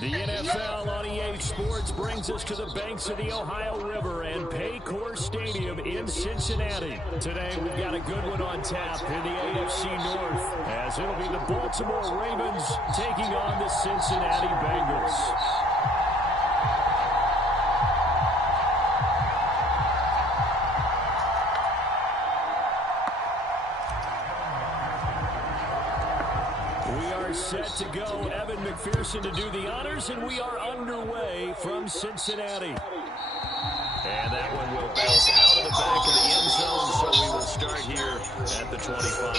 The NFL on EA Sports brings us to the banks of the Ohio River and Paycor Stadium in Cincinnati. Today, we've got a good one on tap in the AFC North, as it'll be the Baltimore Ravens taking on the Cincinnati Bengals. Set to go, Evan McPherson to do the honors, and we are underway from Cincinnati. And that one will bounce out of the back of the end zone, so we will start here at the 25.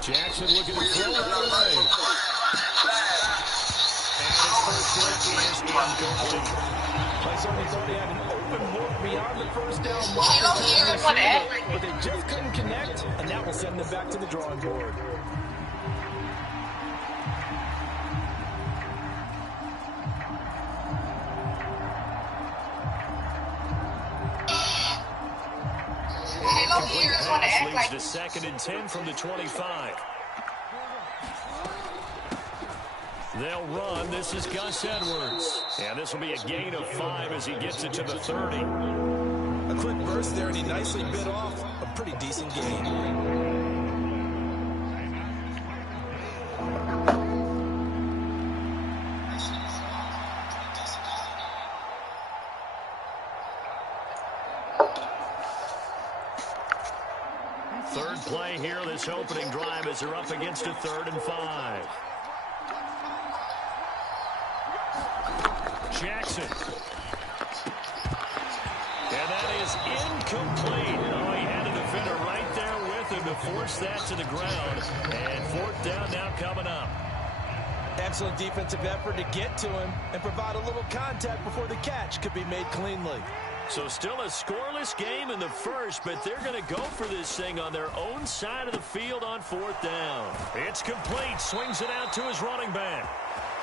Jackson looking to throw it away. And his first look is incomplete. I certainly thought he had an open look beyond the first down marker, but they just couldn't connect, and that will send them back to the drawing board. Incomplete pass leads to 2nd and 10 from the 25. They'll run. This is Gus Edwards. And this will be a gain of 5 as he gets it to the 30. A quick burst there, and he nicely bit off a pretty decent gain. Third play here, this opening drive, as they're up against a 3rd and 5. Jackson. And that is incomplete. Oh, he had a defender right there with him to force that to the ground. And 4th down now coming up. Excellent defensive effort to get to him and provide a little contact before the catch could be made cleanly. So still a scoreless game in the first, but they're going to go for this thing on their own side of the field on 4th down. It's complete. Swings it out to his running back.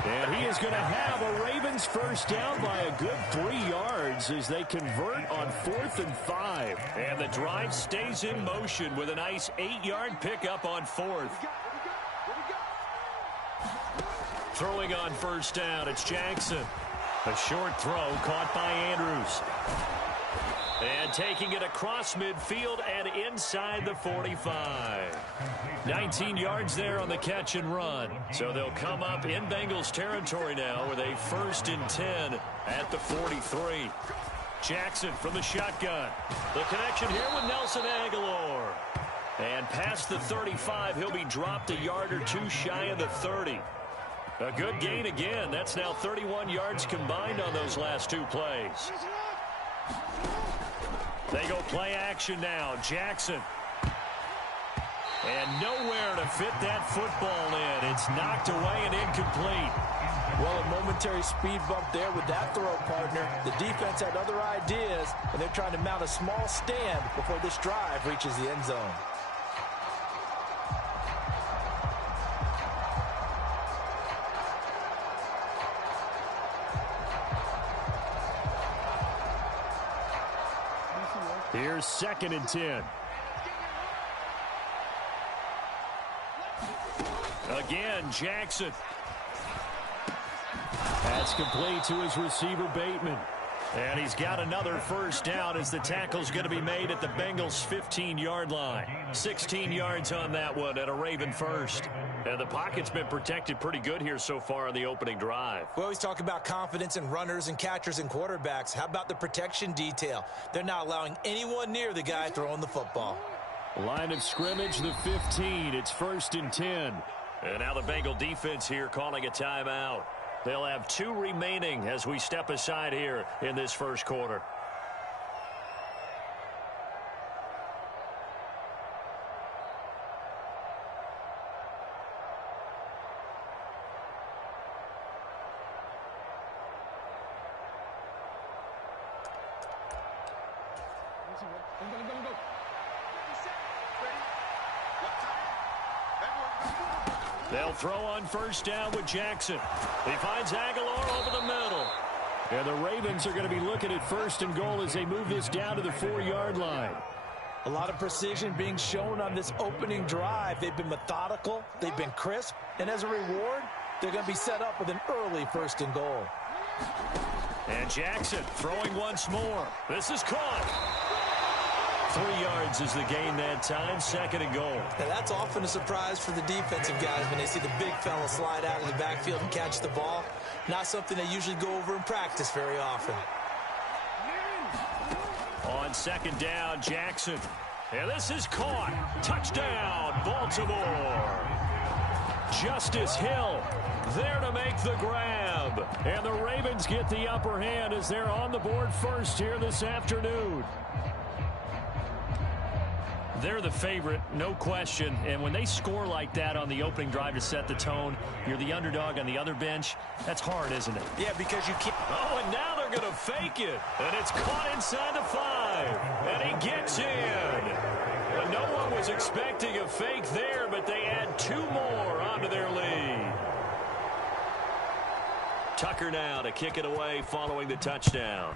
And he is going to have a Ravens first down by a good 3 yards as they convert on 4th and 5. And the drive stays in motion with a nice 8-yard pickup on 4th. Throwing on first down, it's Jackson. A short throw caught by Andrews. And taking it across midfield and inside the 45. 19 yards there on the catch and run. So they'll come up in Bengals territory now with a 1st and 10 at the 43. Jackson from the shotgun. The connection here with Nelson Aguilar. And past the 35, he'll be dropped a yard or 2 shy of the 30. A good gain again. That's now 31 yards combined on those last 2 plays. They go play action now. Jackson. And nowhere to fit that football in. It's knocked away and incomplete. Well, a momentary speed bump there with that throw, partner. The defense had other ideas, and they're trying to mount a small stand before this drive reaches the end zone. Here's 2nd and 10. Again, Jackson. That's complete to his receiver, Bateman. And he's got another first down as the tackle's going to be made at the Bengals' 15-yard line. 16 yards on that one and a Raven first. And the pocket's been protected pretty good here so far on the opening drive. We always talk about confidence in runners and catchers and quarterbacks. How about the protection detail? They're not allowing anyone near the guy throwing the football. Line of scrimmage, the 15. It's 1st and 10. And now the Bengal defense here calling a timeout. They'll have 2 remaining as we step aside here in this first quarter. They'll throw on first down with Jackson. He finds Aguilar over the middle. And the Ravens are going to be looking at 1st and goal as they move this down to the 4-yard line. A lot of precision being shown on this opening drive. They've been methodical, they've been crisp, and as a reward, they're going to be set up with an early 1st and goal. And Jackson throwing once more. This is caught. 3 yards is the gain that time, 2nd and goal. Now that's often a surprise for the defensive guys when they see the big fella slide out of the backfield and catch the ball. Not something they usually go over in practice very often. On 2nd down, Jackson. And this is caught. Touchdown, Baltimore. Justice Hill there to make the grab. And the Ravens get the upper hand as they're on the board first here this afternoon. They're the favorite, no question. And when they score like that on the opening drive to set the tone, you're the underdog on the other bench. That's hard, isn't it? Yeah, because you can't. Oh, and now they're going to fake it. And it's caught inside the 5. And he gets in. And no one was expecting a fake there, but they add 2 more onto their lead. Tucker now to kick it away following the touchdown.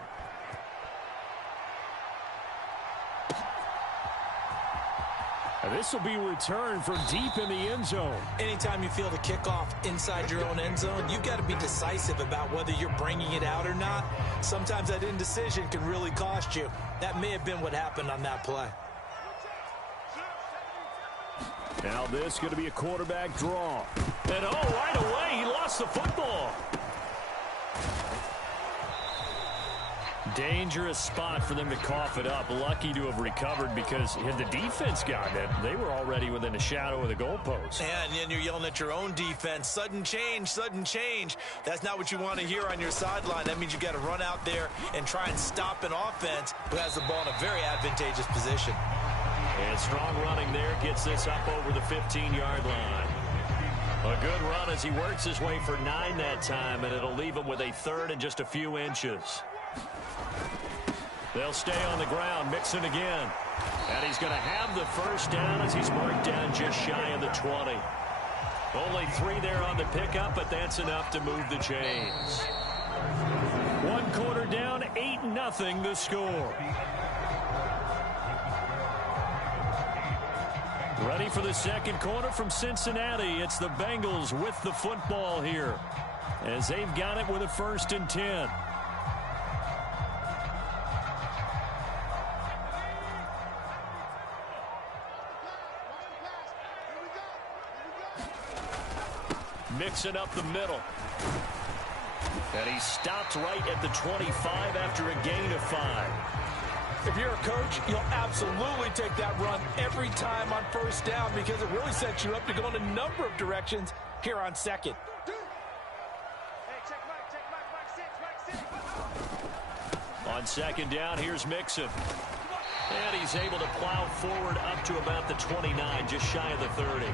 This will be returned from deep in the end zone. Anytime you feel the kickoff inside your own end zone, you've got to be decisive about whether you're bringing it out or not. Sometimes that indecision can really cost you. That may have been what happened on that play. Now this is going to be a quarterback draw. And oh, right away, he lost the football. Dangerous spot for them to cough it up. Lucky to have recovered because had the defense gotten it, they were already within a shadow of the goalpost. And then you're yelling at your own defense. Sudden change, sudden change. That's not what you want to hear on your sideline. That means you got to run out there and try and stop an offense who has the ball in a very advantageous position. And strong running there gets this up over the 15-yard line. A good run as he works his way for 9 that time, and it'll leave him with a 3rd and just a few inches. They'll stay on the ground, Mixon again. And he's going to have the 1st down as he's marked down just shy of the 20. Only 3 there on the pickup, but that's enough to move the chains. 1 quarter down, 8-0 the score. Ready for the 2nd quarter from Cincinnati. It's the Bengals with the football here as they've got it with a 1st and 10. Mixing up the middle. And he stopped right at the 25 after a gain of 5. If you're a coach, you'll absolutely take that run every time on 1st down because it really sets you up to go in a number of directions here on 2nd. On 2nd down, here's Mixon. And he's able to plow forward up to about the 29, just shy of the 30.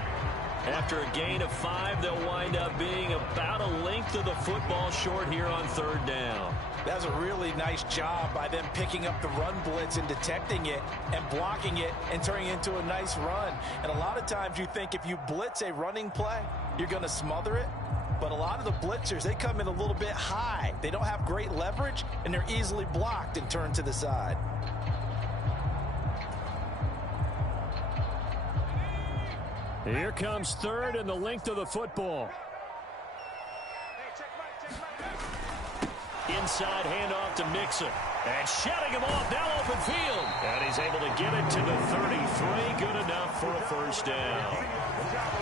After a gain of 5, they'll wind up being about a length of the football short here on 3rd down. That's a really nice job by them picking up the run blitz and detecting it and blocking it and turning it into a nice run. And a lot of times you think if you blitz a running play, you're going to smother it. But a lot of the blitzers, they come in a little bit high. They don't have great leverage, and they're easily blocked and turned to the side. Here comes 3rd and the length of the football. Inside handoff to Mixon. And shutting him off, now open field. And he's able to get it to the 33. Good enough for a 1st down.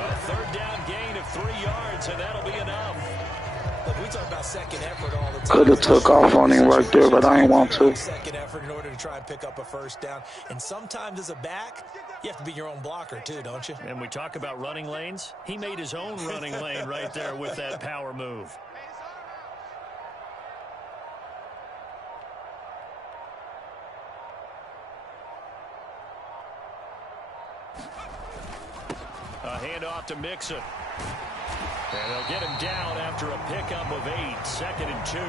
A 3rd down gain of 3 yards, and that'll be enough. Look, we talk about 2nd effort all the time. Could have took off on him right there, but I ain't want to. 2nd effort in order to try and pick up a 1st down. And sometimes as a back, you have to be your own blocker too, don't you? And we talk about running lanes. He made his own running lane right there with that power move. A handoff to Mixon. And they'll get him down after a pickup of 8, 2nd and 2.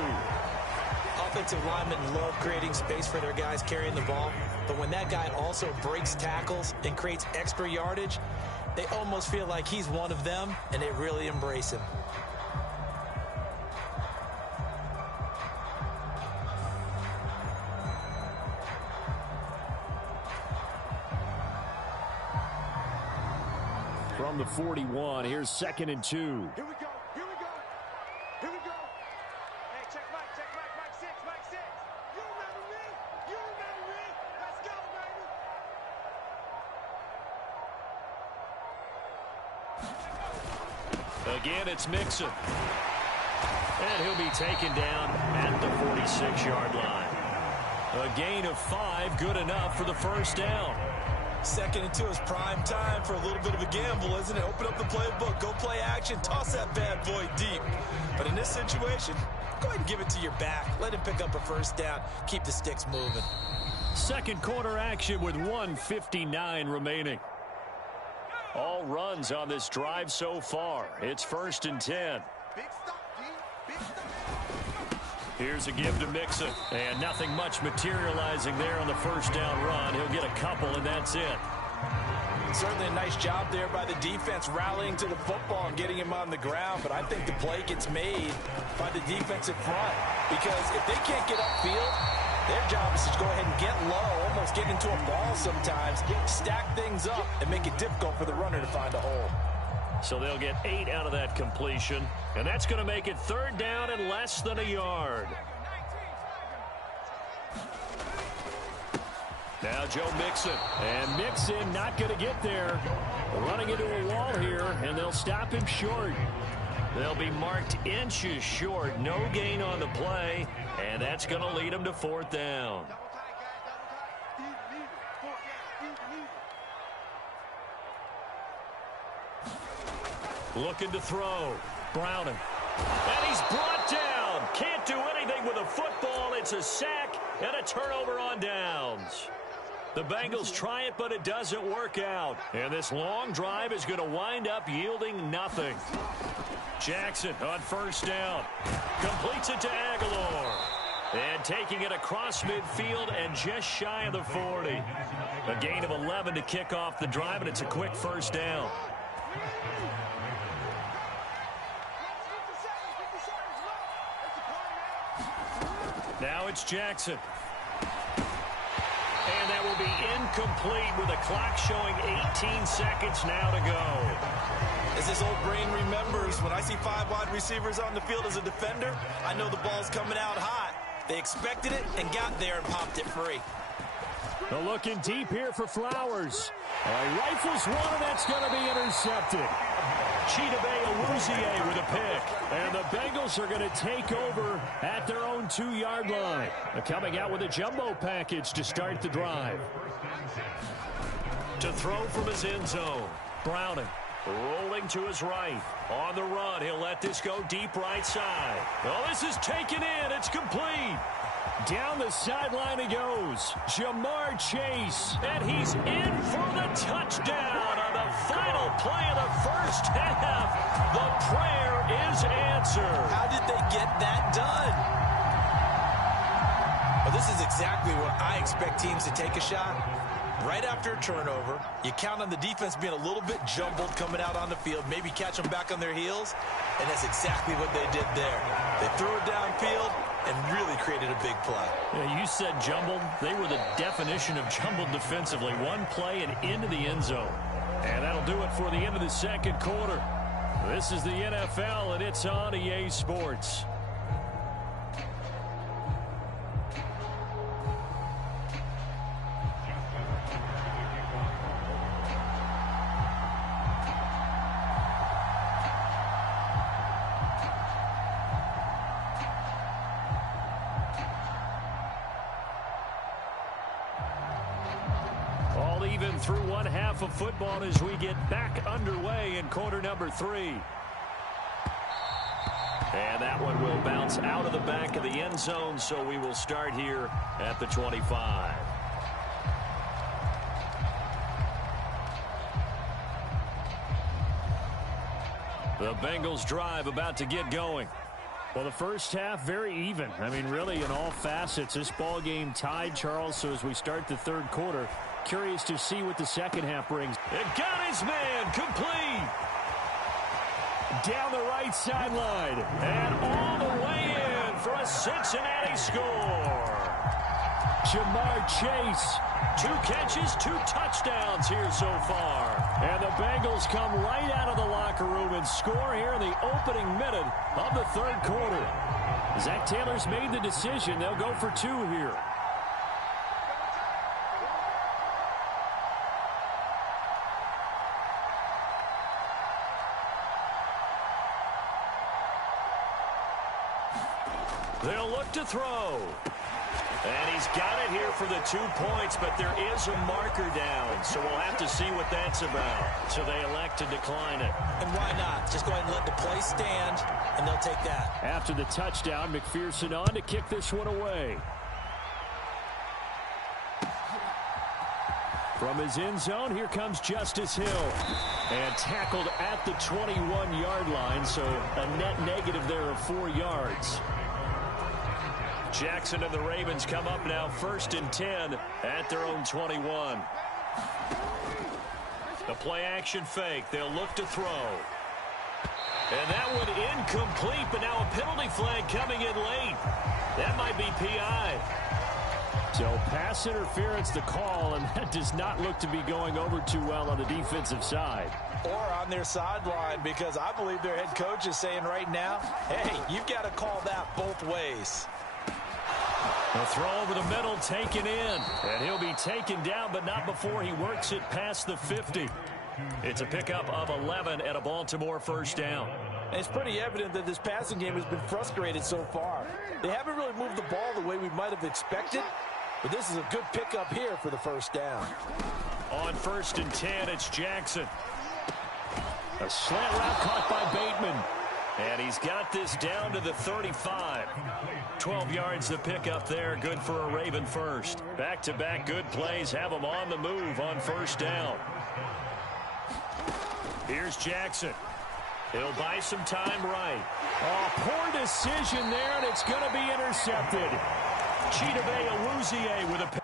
Offensive linemen love creating space for their guys carrying the ball, but when that guy also breaks tackles and creates extra yardage, they almost feel like he's one of them, and they really embrace him. from the 41. Here's 2nd and 2. Here we go. Here we go. Here we go. Hey, check Mike, Mike 6, Mike 6. You remember me? You remember me? Let's go, baby. Again, it's Mixon. And he'll be taken down at the 46-yard line. A gain of 5, good enough for the first down. 2nd and 2 is prime time for a little bit of a gamble, isn't it? Open up the playbook, go play action, toss that bad boy deep. But in this situation, go ahead and give it to your back. Let him pick up a first down. Keep the sticks moving. Second quarter action with 1:59 remaining. All runs on this drive so far. It's 1st and 10. Big stop, G. Big stop. Here's a give to Mixon. And nothing much materializing there on the first down run. He'll get a couple, and that's it. Certainly a nice job there by the defense rallying to the football and getting him on the ground. But I think the play gets made by the defensive front. Because if they can't get upfield, their job is to go ahead and get low, almost get into a ball sometimes, stack things up, and make it difficult for the runner to find a hole. So they'll get 8 out of that completion. And that's going to make it 3rd down and less than a yard. Now Joe Mixon. And Mixon not going to get there. Running into a wall here, and they'll stop him short. They'll be marked inches short. No gain on the play. And that's going to lead them to 4th down. Looking to throw. Browning. And he's brought down. Can't do anything with a football. It's a sack and a turnover on downs. The Bengals try it, but it doesn't work out. And this long drive is going to wind up yielding nothing. Jackson on first down. Completes it to Aguilar. And taking it across midfield and just shy of the 40. A gain of 11 to kick off the drive, and it's a quick first down. Now it's Jackson. And that will be incomplete with the clock showing 18 seconds now to go. As this old brain remembers, when I see 5 wide receivers on the field as a defender, I know the ball's coming out hot. They expected it and got there and popped it free. They're looking deep here for Flowers. Rifles one, and that's going to be intercepted. Chidobe Awuzie with a pick. And the Bengals are going to take over at their own 2-yard line. They're coming out with a jumbo package to start the drive. To throw from his end zone. Browning rolling to his right. On the run, he'll let this go deep right side. Oh, this is taken in. It's complete. Down the sideline he goes. Jamar Chase. And he's in for the touchdown on the final play of the first half. The prayer is answered. How did they get that done? Well, this is exactly what I expect teams to take a shot. Right after a turnover, you count on the defense being a little bit jumbled coming out on the field, maybe catch them back on their heels, and that's exactly what they did there. They threw it downfield and really created a big play. Yeah, you said jumbled. They were the definition of jumbled defensively. One play and into the end zone. And that'll do it for the end of the second quarter. This is the NFL, and it's on EA Sports. Even through one half of football as we get back underway in quarter number 3. And that one will bounce out of the back of the end zone, so we will start here at the 25. The Bengals drive about to get going. Well, the first half, very even. I mean, really, in all facets, this ball game tied, Charles. So as we start the third quarter, curious to see what the second half brings. It got his man complete. Down the right sideline. And all the way in for a Cincinnati score. Jamar Chase. 2 catches, 2 touchdowns here so far. And the Bengals come right out of the locker room and score here in the opening minute of the third quarter. Zach Taylor's made the decision. They'll go for 2 here. They'll look to throw. And he's got it here for the 2 points, but there is a marker down, so we'll have to see what that's about. So they elect to decline it. And why not? Just go ahead and let the play stand, and they'll take that. After the touchdown, McPherson on to kick this one away. From his end zone, here comes Justice Hill. And tackled at the 21-yard line, so a net negative there of 4 yards. Jackson and the Ravens come up now 1st and 10 at their own 21. The play action fake. They'll look to throw. And that one incomplete, but now a penalty flag coming in late. That might be PI. So pass interference the call, and that does not look to be going over too well on the defensive side. Or on their sideline, because I believe their head coach is saying right now, hey, you've got to call that both ways. The throw over the middle, taken in. And he'll be taken down, but not before he works it past the 50. It's a pickup of 11 and a Baltimore first down. And it's pretty evident that this passing game has been frustrated so far. They haven't really moved the ball the way we might have expected, but this is a good pickup here for the first down. On 1st and 10, it's Jackson. A slant route caught by Bateman. And he's got this down to the 35. 12 yards to pick up there. Good for a Raven first. Back-to-back good plays have them on the move on first down. Here's Jackson. He'll buy some time right. Oh, poor decision there, and it's going to be intercepted. Chidobe Awuzie with a...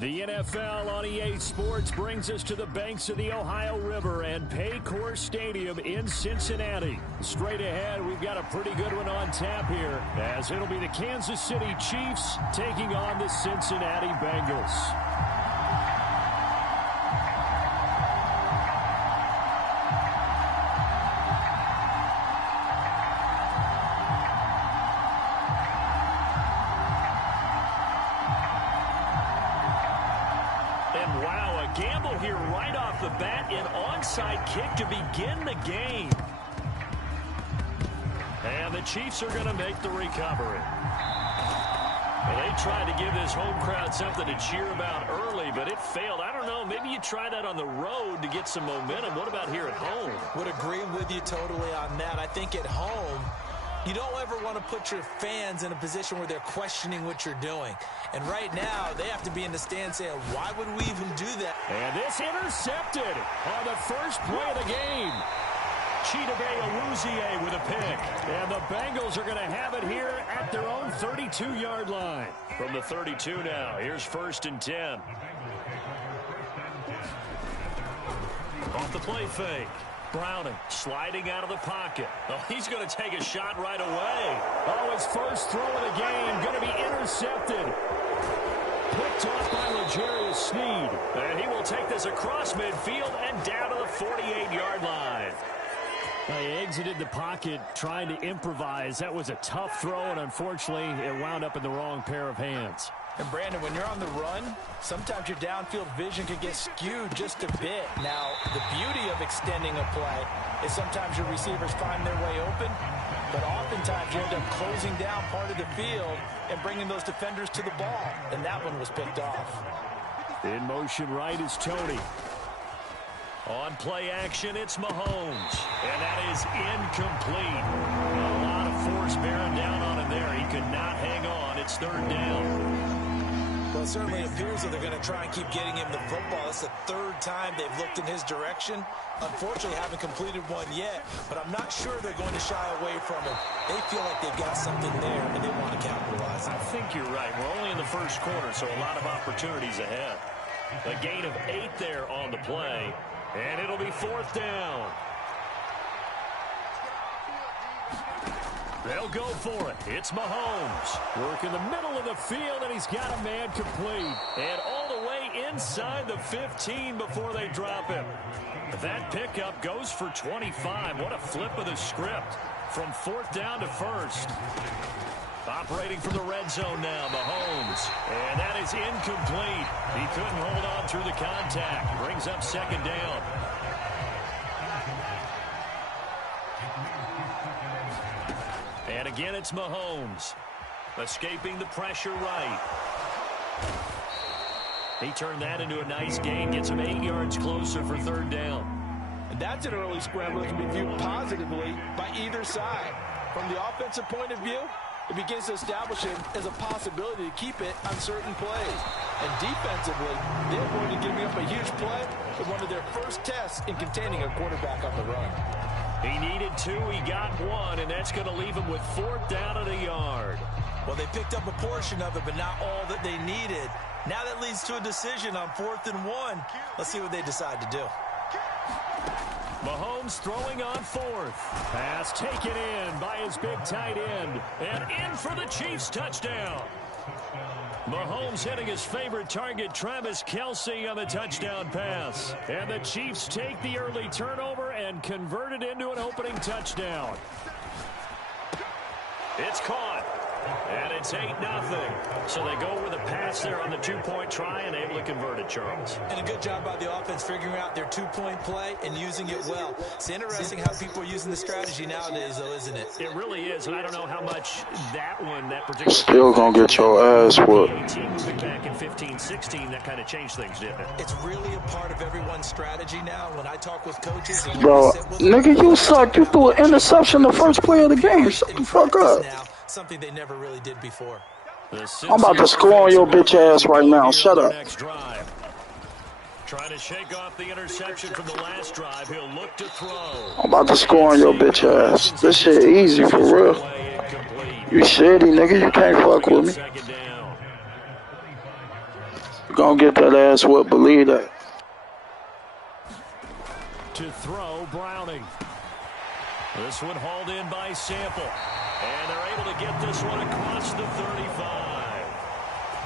The NFL on EA Sports brings us to the banks of the Ohio River and Paycor Stadium in Cincinnati. Straight ahead, we've got a pretty good one on tap here, as it'll be the Kansas City Chiefs taking on the Cincinnati Bengals. Gamble here right off the bat, an onside kick to begin the game. And the Chiefs are going to make the recovery. Well, they tried to give this home crowd something to cheer about early, but it failed. I don't know. Maybe you try that on the road to get some momentum. What about here at home? Would agree with you totally on that. I think at home, you don't ever want to put your fans in a position where they're questioning what you're doing. And right now, they have to be in the stand saying, why would we even do that? And this intercepted on the first play of the game. Chidobe Awuzie with a pick. And the Bengals are going to have it here at their own 32-yard line. From the 32 now, here's 1st and 10. Off the play fake. Browning sliding out of the pocket. Oh, he's going to take a shot right away. Oh, his first throw of the game going to be intercepted. Picked off by L'Jarius Sneed. And he will take this across midfield and down to the 48-yard line. He exited the pocket trying to improvise. That was a tough throw, and unfortunately, it wound up in the wrong pair of hands. And, Brandon, when you're on the run, sometimes your downfield vision can get skewed just a bit. Now, the beauty of extending a play is sometimes your receivers find their way open, but oftentimes you end up closing down part of the field and bringing those defenders to the ball, and that one was picked off. In motion right is Tony. On play action, it's Mahomes. And that is incomplete. A lot of force bearing down on him there. He could not hang on. It's 3rd down. Well, it certainly appears that they're going to try and keep getting him the football. It's the 3rd time they've looked in his direction. Unfortunately, haven't completed one yet, but I'm not sure they're going to shy away from it. They feel like they've got something there, and they want to capitalize. I think you're right. We're only in the first quarter, so a lot of opportunities ahead. A gain of 8 there on the play. And it'll be 4th down. They'll go for it. It's Mahomes. Work in the middle of the field, and he's got a man complete. And all the way inside the 15 before they drop him. That pickup goes for 25. What a flip of the script. From 4th down to 1st. Operating from the red zone now, Mahomes. And that is incomplete. He couldn't hold on through the contact. Brings up 2nd down. And again, it's Mahomes. Escaping the pressure right. He turned that into a nice gain. Gets him 8 yards closer for 3rd down. And that's an early scramble that can be viewed positively by either side. From the offensive point of view, it begins to establish it as a possibility to keep it on certain plays. And defensively, they're going to give up a huge play with one of their first tests in containing a quarterback on the run. He needed 2, he got 1, and that's going to leave him with 4th down at a yard. Well, they picked up a portion of it, but not all that they needed. Now that leads to a decision on 4th and 1. Let's see what they decide to do. Mahomes throwing on 4th. Pass taken in by his big tight end. And in for the Chiefs touchdown. Mahomes hitting his favorite target, Travis Kelce, on the touchdown pass. And the Chiefs take the early turnover and convert it into an opening touchdown. It's caught. And it's 8-0. So they go with a pass there on the 2-point try and able to convert it, Charles. And a good job by the offense figuring out their 2-point play and using it well. It's interesting how people are using the strategy nowadays, though, isn't it? It really is, and I don't know how much that particular... Still gonna get your ass whooped. Moving back in 15-16, that kind of changed things, didn't it? It's really a part of everyone's strategy now. When I talk with coaches... Bro, nigga, you suck. You threw an interception the first play of the game. Shut the fuck up. Now, something they never really did before. I'm about to score on your bitch ass right now. Shut up. Trying to shake off the interception from the last drive. He'll look to throw. I'm about to score on your bitch ass. This shit easy for real. You shitty, nigga. You can't fuck with me. You gonna get that ass whooped, believe that. To throw, Browning. This one hauled in by Sample. And they're able to get this one across the 35.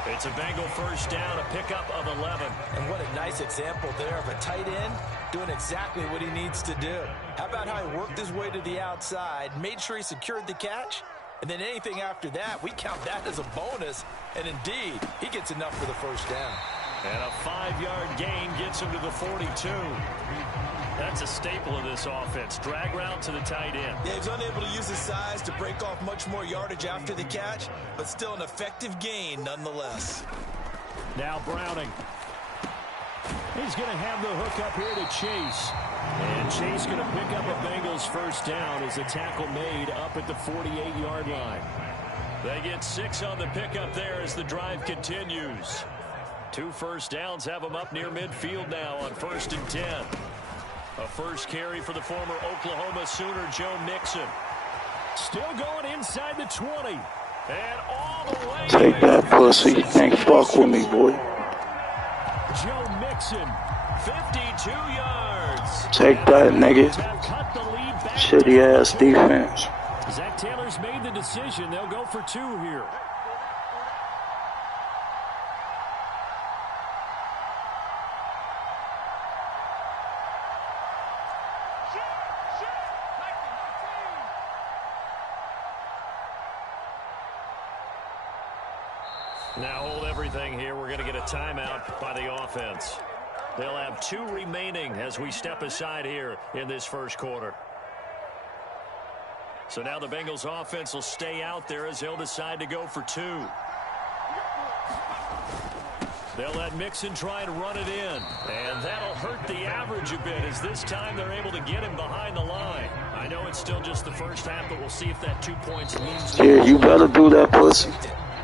It's a Bengal first down, a pickup of 11. And what a nice example there of a tight end doing exactly what he needs to do. How about how he worked his way to the outside, made sure he secured the catch, and then anything after that, we count that as a bonus. And indeed, he gets enough for the first down. And a 5-yard gain gets him to the 42. That's a staple of this offense. Drag route to the tight end. Yeah, he's unable to use his size to break off much more yardage after the catch, but still an effective gain nonetheless. Now Browning. He's going to have the hook up here to Chase. And Chase going to pick up a Bengals first down as the tackle made up at the 48-yard line. They get 6 on the pickup there as the drive continues. 2 first downs have them up near midfield now on 1st and 10. A first carry for the former Oklahoma Sooner, Joe Mixon. Still going inside the 20. And all the way. Take that pussy. You can't fuck with me, boy. Joe Mixon, 52 yards. Take that, nigga. Shitty ass defense. Zach Taylor's made the decision. They'll go for 2 here. Now hold everything here. We're going to get a timeout by the offense. They'll have 2 remaining as we step aside here in this first quarter. So now the Bengals offense will stay out there as they'll decide to go for 2. They'll let Mixon try and run it in. And that'll hurt the average a bit as this time they're able to get him behind the line. I know it's still just the first half, but we'll see if that 2 points means. Yeah, you better do that, pussy.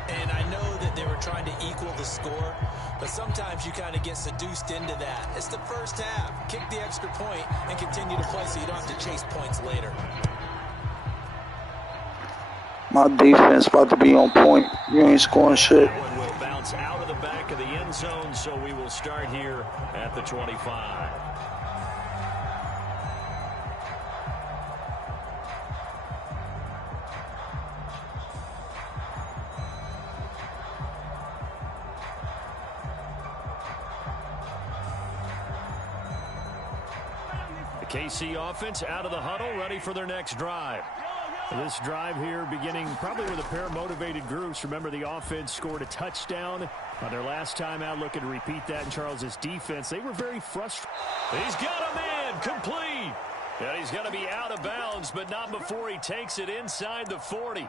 And I know that they were trying to equal the score, but sometimes you kind of get seduced into that. It's the first half. Kick the extra point and continue to play so you don't have to chase points later. My defense about to be on point. You ain't scoring shit. That one will bounce out of the back of the end zone, so we will start here at the 25. The KC offense out of the huddle, ready for their next drive. This drive here beginning probably with a pair of motivated groups. Remember, the offense scored a touchdown on their last time out. Looking to repeat that in Charles's defense. They were very frustrated. He's got a man complete. And he's going to be out of bounds, but not before he takes it inside the 40.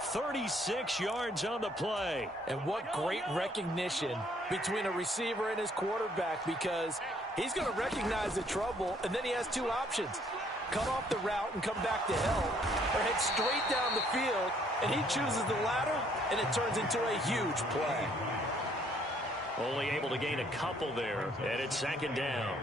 36 yards on the play. And what great recognition between a receiver and his quarterback, because he's going to recognize the trouble, and then he has 2 options. Cut off the route and come back to help, or head straight down the field, and he chooses the latter, and it turns into a huge play. Only able to gain a couple there, and it's 2nd down.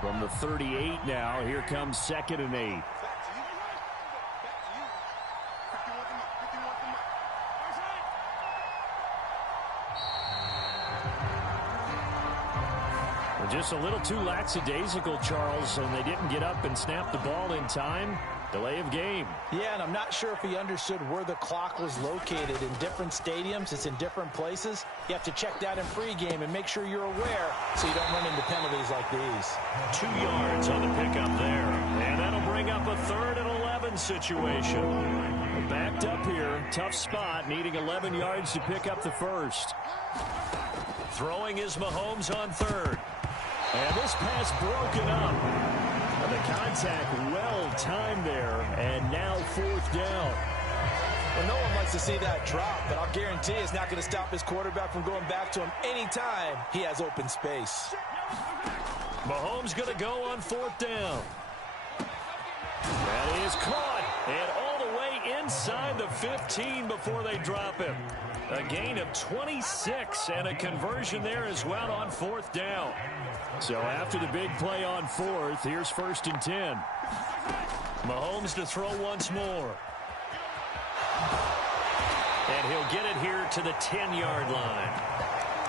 From the 38 now, here comes 2nd and 8. Well, just a little too lackadaisical, Charles, and they didn't get up and snap the ball in time. Delay of game. Yeah, and I'm not sure if he understood where the clock was located. In different stadiums, it's in different places. You have to check that in pregame and make sure you're aware so you don't run into penalties like these. 2 yards on the pickup there. And that'll bring up a 3rd and 11 situation. Backed up here, tough spot, needing 11 yards to pick up the first. Throwing is Mahomes on 3rd. And this pass broken up. And the contact well timed there, and now 4th down. Well, no one likes to see that drop, but I'll guarantee it's not going to stop his quarterback from going back to him anytime he has open space. Mahomes going to go on 4th down. That is caught. And all the way inside the 15 before they drop him. A gain of 26 and a conversion there as well on 4th down. So after the big play on 4th, here's 1st and 10. Mahomes to throw once more. And he'll get it here to the 10-yard line.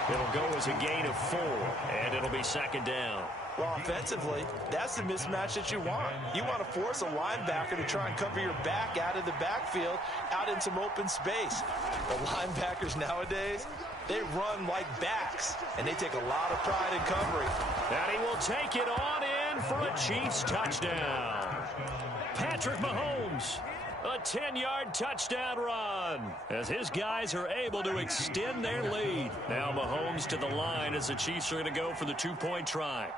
It'll go as a gain of 4, and it'll be 2nd down. Well, offensively, that's the mismatch that you want. You want to force a linebacker to try and cover your back out of the backfield, out in some open space. The linebackers nowadays, they run like backs, and they take a lot of pride in covering. And he will take it on in for a Chiefs touchdown. Patrick Mahomes, a 10-yard touchdown run as his guys are able to extend their lead. Now Mahomes to the line as the Chiefs are going to go for the 2-point try.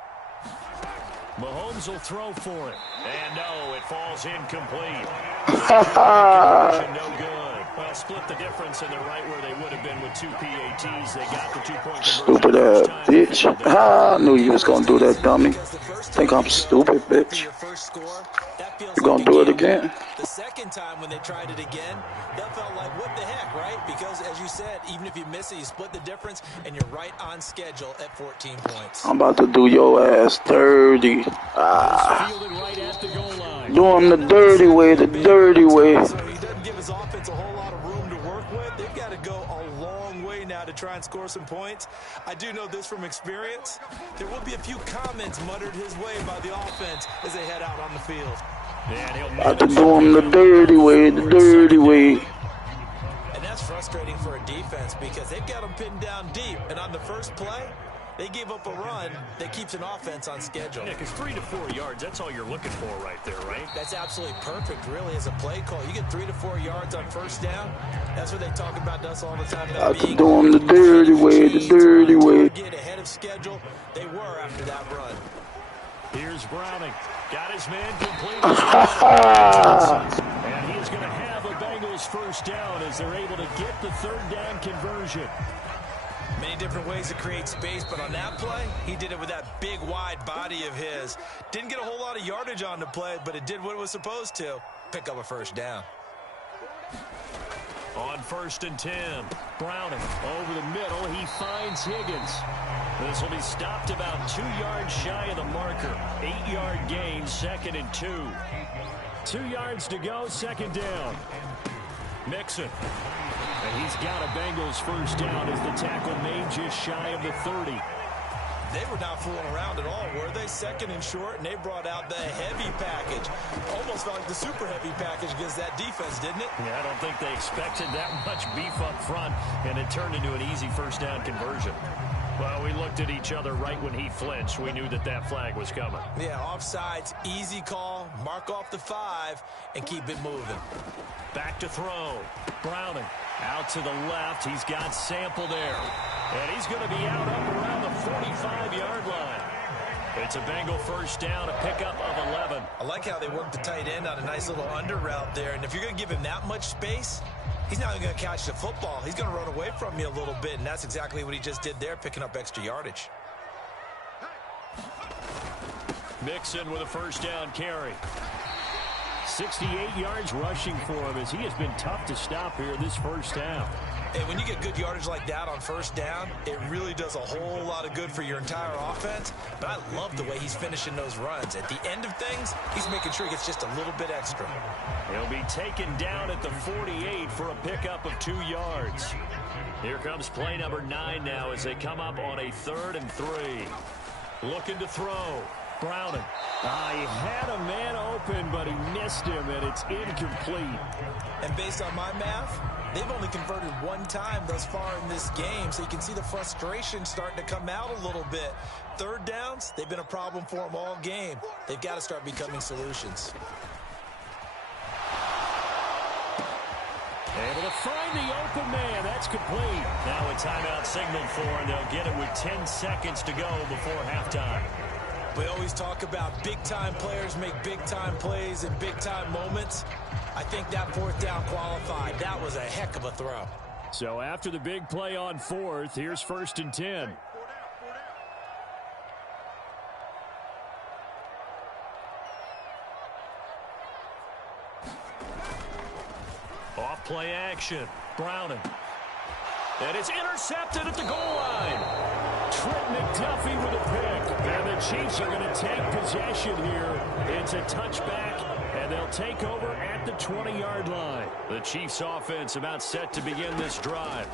Mahomes will throw for it. And no, it falls incomplete. No good. Well, split the difference, and they're right where they would have been with 2 PATs. They got the 2-point conversion. Stupid ass bitch. I knew you was gonna do that, dummy. Think I'm stupid, bitch. You gonna do it again? The second time when they tried it again, that felt like, what the heck, right? Because, as you said, even if you miss it, you split the difference, and you're right on schedule at 14 points. I'm about to do your ass dirty. Do him the dirty way, the dirty way. So he doesn't give his offense a whole lot of room to work with. They've got to go a long way now to try and score some points. I do know this from experience. There will be a few comments muttered his way by the offense as they head out on the field. I have to do him the dirty way, the dirty way. And that's frustrating for a defense because they've got them pinned down deep. And on the first play, they gave up a run that keeps an offense on schedule. Yeah, because 3 to 4 yards, that's all you're looking for right there, right? That's absolutely perfect, really, as a play call. You get 3 to 4 yards on first down. That's what they talk about us all the time. I have to do him the dirty way, the dirty way. Get ahead of schedule. They were after that run. Here's Browning. Got his man complete. And he's going to have a Bengals first down as they're able to get the 3rd down conversion. Many different ways to create space, but on that play, he did it with that big, wide body of his. Didn't get a whole lot of yardage on the play, but it did what it was supposed to. Pick up a first down. On 1st and 10, Browning over the middle. He finds Higgins. This will be stopped about 2 yards shy of the marker. 8-yard gain, 2nd and 2. 2 yards to go, 2nd down. Mixon. And he's got a Bengals first down as the tackle made just shy of the 30. They were not fooling around at all, were they? 2nd and short, and they brought out the heavy package. Almost felt like the super heavy package against that defense, didn't it? Yeah, I don't think they expected that much beef up front, and it turned into an easy first down conversion. Well, we looked at each other right when he flinched. We knew that that flag was coming. Yeah, offsides, easy call, mark off the 5, and keep it moving. Back to throw. Browning out to the left. He's got Sample there. And he's going to be out up around the 45-yard line. It's a Bengal first down, a pickup of 11. I like how they worked the tight end on a nice little under route there. And if you're going to give him that much space, he's not going to catch the football. He's going to run away from you a little bit, and that's exactly what he just did there, picking up extra yardage. Mixon with a first down carry. 68 yards rushing for him as he has been tough to stop here this first down. And when you get good yardage like that on first down, it really does a whole lot of good for your entire offense. But I love the way he's finishing those runs. At the end of things, he's making sure he gets just a little bit extra. He'll be taken down at the 48 for a pickup of 2 yards. Here comes play number 9 now as they come up on a 3rd and 3. Looking to throw. Browning. He had a man open, but he missed him, and it's incomplete. And based on my math, they've only converted 1 time thus far in this game, so you can see the frustration starting to come out a little bit. 3rd downs, they've been a problem for them all game. They've got to start becoming solutions. Able to find the open man. That's complete. Now a timeout signaled for, and they'll get it with 10 seconds to go before halftime. We always talk about big-time players make big-time plays in big-time moments. I think that 4th down qualified. That was a heck of a throw. So after the big play on 4th, here's 1st and 10. Off play action. Browning. And it's intercepted at the goal line. Trent McDuffie with a pick. And the Chiefs are going to take possession here. It's a touchback, and they'll take over at the 20-yard line. The Chiefs offense about set to begin this drive.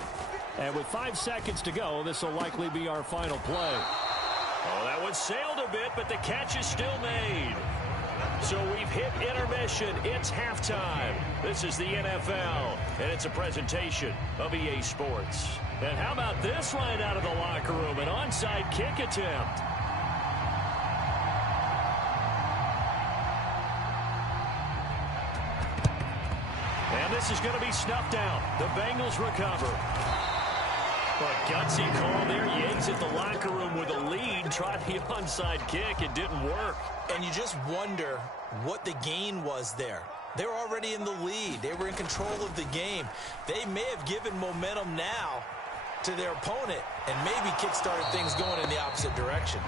And with 5 seconds to go, this will likely be our final play. Oh, that one sailed a bit, but the catch is still made. So we've hit intermission. It's halftime. This is the NFL, and it's a presentation of EA Sports. And how about this line out of the locker room? An onside kick attempt. And this is going to be snuffed out. The Bengals recover. But gutsy call there. You exit the locker room with a lead. Tried the onside kick. It didn't work. And you just wonder what the gain was there. They were already in the lead. They were in control of the game. They may have given momentum now to their opponent and maybe kick-started things going in the opposite direction.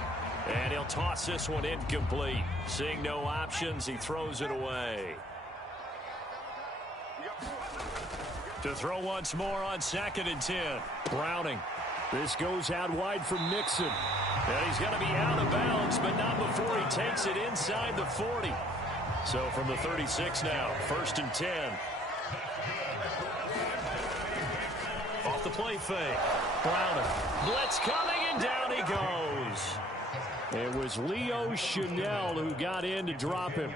And he'll toss this one incomplete. Seeing no options, he throws it away. To throw once more on 2nd and 10. Browning. This goes out wide from Mixon. And he's going to be out of bounds, but not before he takes it inside the 40. So from the 36 now, 1st and 10. Off the play fake. Browning. Blitz coming, and down he goes. It was Leo Chanel who got in to drop him.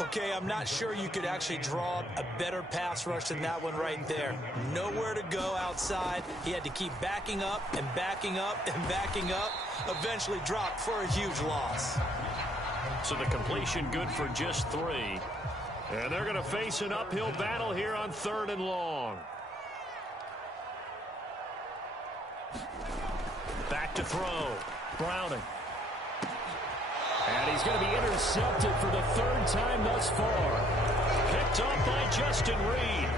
Okay, I'm not sure you could actually draw up a better pass rush than that one right there. Nowhere to go outside. He had to keep backing up and backing up and backing up. Eventually dropped for a huge loss. So the completion good for just 3. And they're going to face an uphill battle here on 3rd and long. Back to throw. Browning. And he's going to be intercepted for the 3rd time thus far. Picked up by Justin Reed.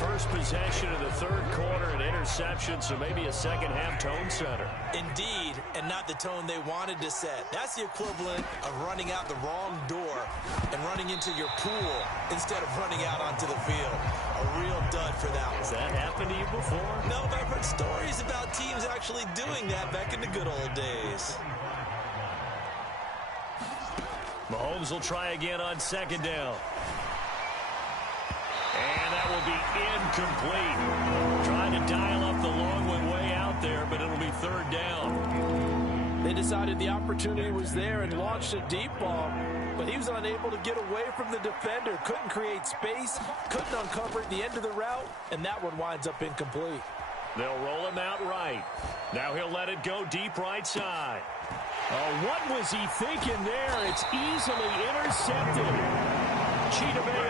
First possession of the 3rd quarter, an interception, so maybe a second-half tone setter. Indeed, and not the tone they wanted to set. That's the equivalent of running out the wrong door and running into your pool instead of running out onto the field. A real dud for that one. Has that happened to you before? No, but I've heard stories about teams actually doing that back in the good old days. Mahomes will try again on 2nd down. And that will be incomplete. Trying to dial up the long one way out there, but it'll be 3rd down. They decided the opportunity was there and launched a deep ball, but he was unable to get away from the defender. Couldn't create space, couldn't uncover at the end of the route, and that one winds up incomplete. They'll roll him out right. Now he'll let it go deep right side. Oh, what was he thinking there? It's easily intercepted. Chidobe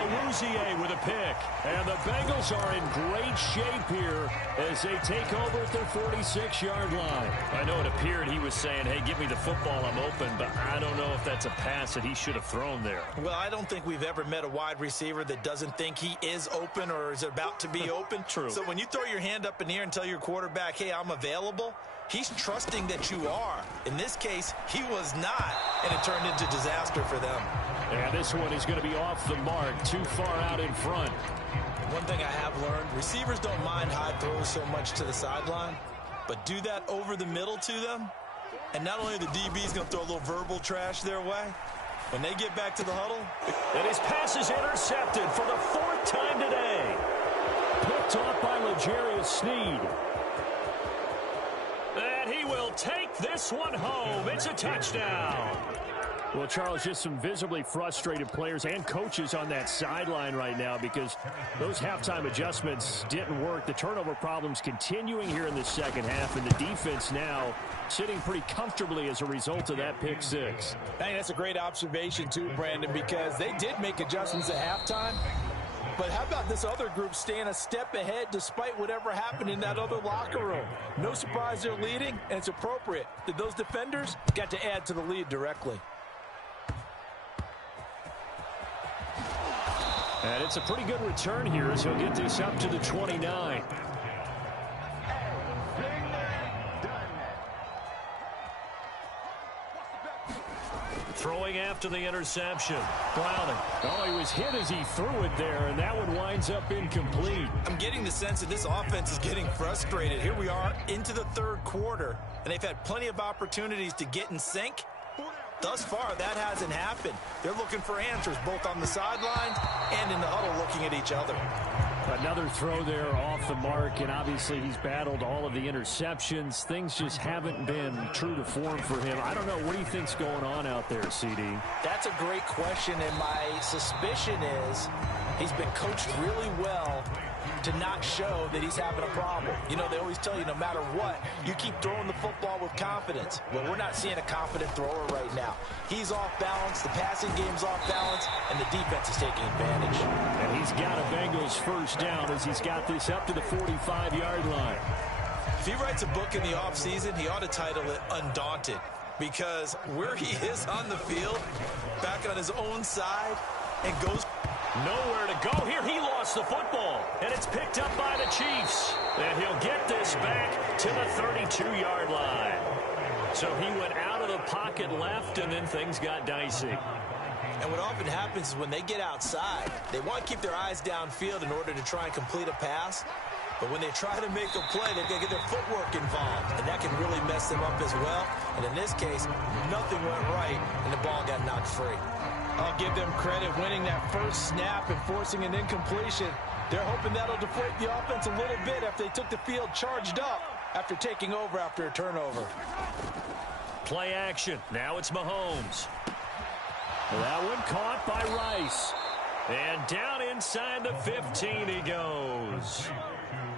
with a pick. And the Bengals are in great shape here as they take over at their 46-yard line. I know it appeared he was saying, hey, give me the football, I'm open, but I don't know if that's a pass that he should have thrown there. Well, I don't think we've ever met a wide receiver that doesn't think he is open or is about to be open. True. So when you throw your hand up in the air and tell your quarterback, hey, I'm available, he's trusting that you are. In this case, he was not, and it turned into disaster for them. And this one is going to be off the mark, too far out in front. One thing I have learned, receivers don't mind high throws so much to the sideline, but do that over the middle to them, and not only are the DBs going to throw a little verbal trash their way, when they get back to the huddle. And his pass is intercepted for the 4th time today. Picked off by L'Jarius Sneed. And he will take this one home. It's a touchdown. Well, Charles, just some visibly frustrated players and coaches on that sideline right now because those halftime adjustments didn't work. The turnover problems continuing here in the 2nd half, and the defense now sitting pretty comfortably as a result of that pick 6. I think that's a great observation too, Brandon, because they did make adjustments at halftime. But how about this other group staying a step ahead despite whatever happened in that other locker room? No surprise they're leading, and it's appropriate that those defenders got to add to the lead directly. And it's a pretty good return here as he'll get this up to the 29. Throwing after the interception. Browning. Oh, he was hit as he threw it there, and that one winds up incomplete. I'm getting the sense that this offense is getting frustrated. Here we are into the third quarter, and they've had plenty of opportunities to get in sync. Thus far, that hasn't happened. They're looking for answers both on the sidelines and in the huddle looking at each other. Another throw there off the mark, and obviously he's battled all of the interceptions. Things just haven't been true to form for him. I don't know. What do you think's going on out there, CD? That's a great question, and my suspicion is he's been coached really well to not show that he's having a problem. You know, they always tell you no matter what, you keep throwing the football with confidence. Well, we're not seeing a confident thrower right now. He's off balance, the passing game's off balance, and the defense is taking advantage. And he's got a Bengals first down as he's got this up to the 45-yard line. If he writes a book in the offseason, he ought to title it Undaunted, because where he is on the field, back on his own side, and goes nowhere to go here. He lost the football, and it's picked up by the Chiefs. And he'll get this back to the 32-yard line. So he went out of the pocket left, and then things got dicey. And what often happens is when they get outside, they want to keep their eyes downfield in order to try and complete a pass. But when they try to make a play, they've got to get their footwork involved, and that can really mess them up as well. And in this case, nothing went right, and the ball got knocked free. I'll give them credit winning that first snap and forcing an incompletion. They're hoping that'll deflate the offense a little bit after they took the field charged up after taking over after a turnover. Play action. Now it's Mahomes. That one caught by Rice. And down inside the 15 he goes.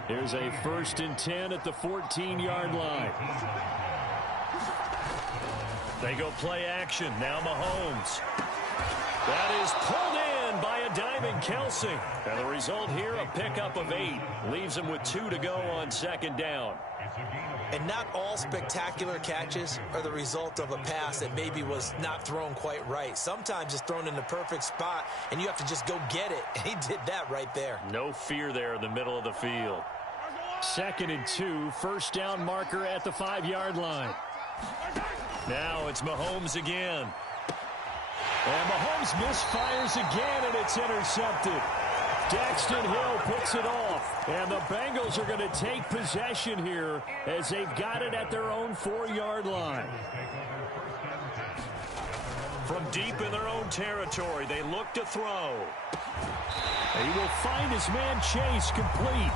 Here's a 1st and 10 at the 14-yard line. They go play action. Now Mahomes. That is pulled in by a diving Kelsey. And the result here, a pickup of 8. Leaves him with 2 to go on 2nd down. And not all spectacular catches are the result of a pass that maybe was not thrown quite right. Sometimes it's thrown in the perfect spot, and you have to just go get it. And he did that right there. No fear there in the middle of the field. 2nd and 2, first down marker at the 5-yard line. Now it's Mahomes again. And Mahomes misfires again, and it's intercepted. Daxton Hill picks it off, and the Bengals are going to take possession here as they've got it at their own 4-yard line. From deep in their own territory, they look to throw. He will find his man Chase complete.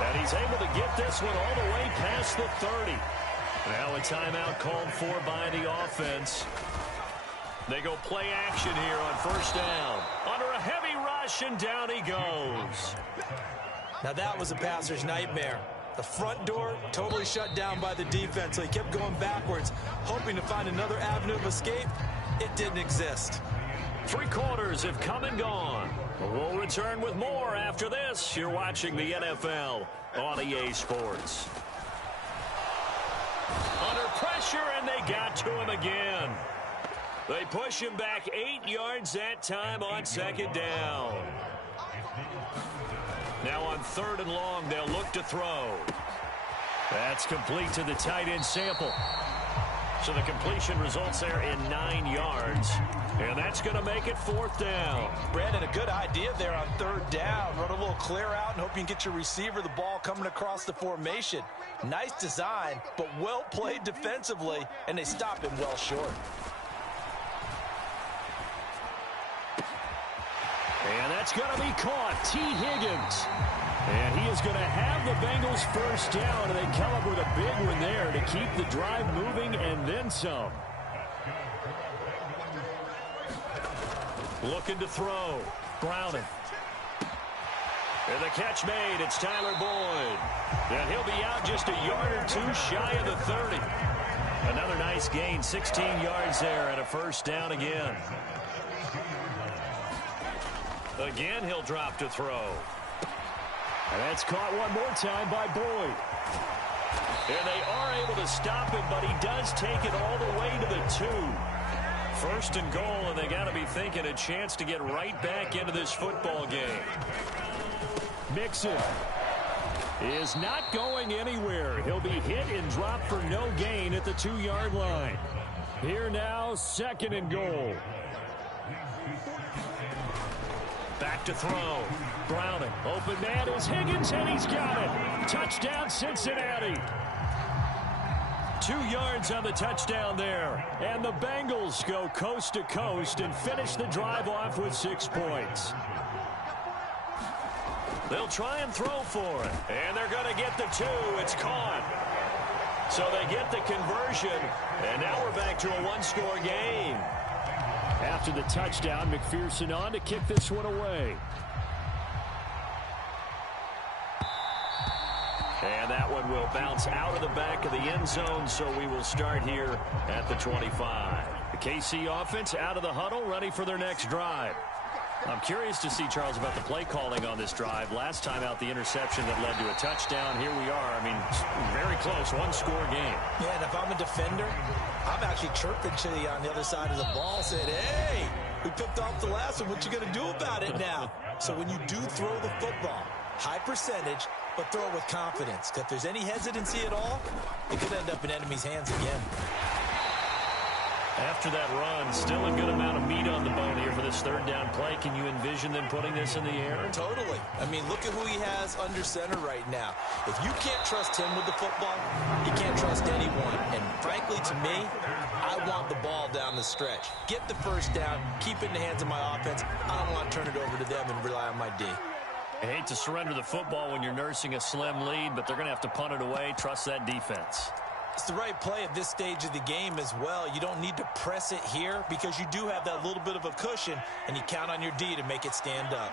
And he's able to get this one all the way past the 30. Now a timeout called for by the offense. They go play action here on 1st down. Under a heavy rush, and down he goes. Now that was a passer's nightmare. The front door totally shut down by the defense, so he kept going backwards, hoping to find another avenue of escape. It didn't exist. 3 quarters have come and gone. We'll return with more after this. You're watching the NFL on EA Sports. Under pressure, and they got to him again. They push him back 8 yards that time on 2nd down. Now on 3rd and long, they'll look to throw. That's complete to the tight end Sample. So the completion results there in 9 yards. And that's going to make it 4th down. Brandon, a good idea there on 3rd down. Run a little clear out and hope you can get your receiver the ball coming across the formation. Nice design, but well played defensively, and they stop him well short. And that's going to be caught. T. Higgins. And he is going to have the Bengals first down, and they come up with a big one there to keep the drive moving and then some. Looking to throw. Browning. And the catch made. It's Tyler Boyd. And he'll be out just a yard or 2 shy of the 30. Another nice gain. 16 yards there and a first down again. Again, he'll drop to throw. And that's caught one more time by Boyd. And they are able to stop him, but he does take it all the way to the 2. 1st and goal, and they got to be thinking a chance to get right back into this football game. Mixon is not going anywhere. He'll be hit and dropped for no gain at the 2-yard line. Here now, 2nd and goal. Back to throw. Browning. Open man is Higgins, and he's got it. Touchdown, Cincinnati. 2 yards on the touchdown there. And the Bengals go coast to coast and finish the drive off with 6 points. They'll try and throw for it. And they're going to get the 2. It's caught. So they get the conversion. And now we're back to a 1-score game. After the touchdown, McPherson on to kick this one away. And that one will bounce out of the back of the end zone, so we will start here at the 25. The KC offense out of the huddle, ready for their next drive. I'm curious to see, Charles, about the play calling on this drive. Last time out, the interception that led to a touchdown. Here we are. I mean, very close, 1-score game. Yeah, and if I'm a defender, I'm actually chirping to you on the other side of the ball, saying, hey, we picked off the last one. What you going to do about it now? So when you do throw the football, high percentage, but throw it with confidence. Because if there's any hesitancy at all, it could end up in enemy's hands again. After that run, still a good amount of meat on the bone here for this 3rd down play. Can you envision them putting this in the air? Totally. I mean, look at who he has under center right now. If you can't trust him with the football, you can't trust anyone. And frankly, to me, I want the ball down the stretch. Get the 1st down, keep it in the hands of my offense. I don't want to turn it over to them and rely on my D. I hate to surrender the football when you're nursing a slim lead, but they're going to have to punt it away. Trust that defense. It's the right play at this stage of the game as well. You don't need to press it here because you do have that little bit of a cushion, and you count on your D to make it stand up.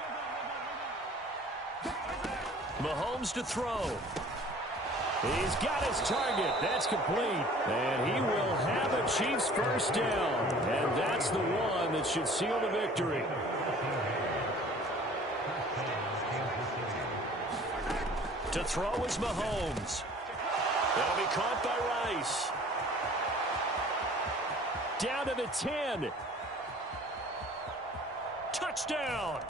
Mahomes to throw. He's got his target. That's complete. And he will have a Chiefs 1st down. And that's the one that should seal the victory. To throw is Mahomes. That'll be caught by Rice. Down to the 10. Touchdown.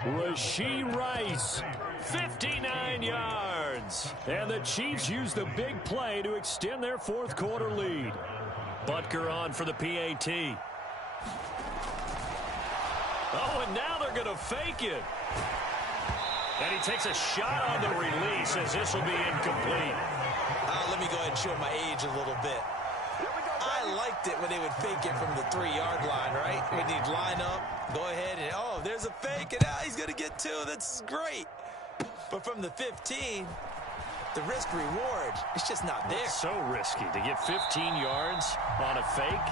Rashee Rice, 59 yards. And the Chiefs use the big play to extend their 4th quarter lead. Butker on for the PAT. Oh, and now they're going to fake it. And he takes a shot on the release as this will be incomplete. Let me go ahead and show my age a little bit. I liked it when they would fake it from the 3-yard line, right? When he'd line up, go ahead, and oh, there's a fake, and he's going to get 2. That's great. But from the 15, the risk-reward, it's just not there. It's so risky to get 15 yards on a fake.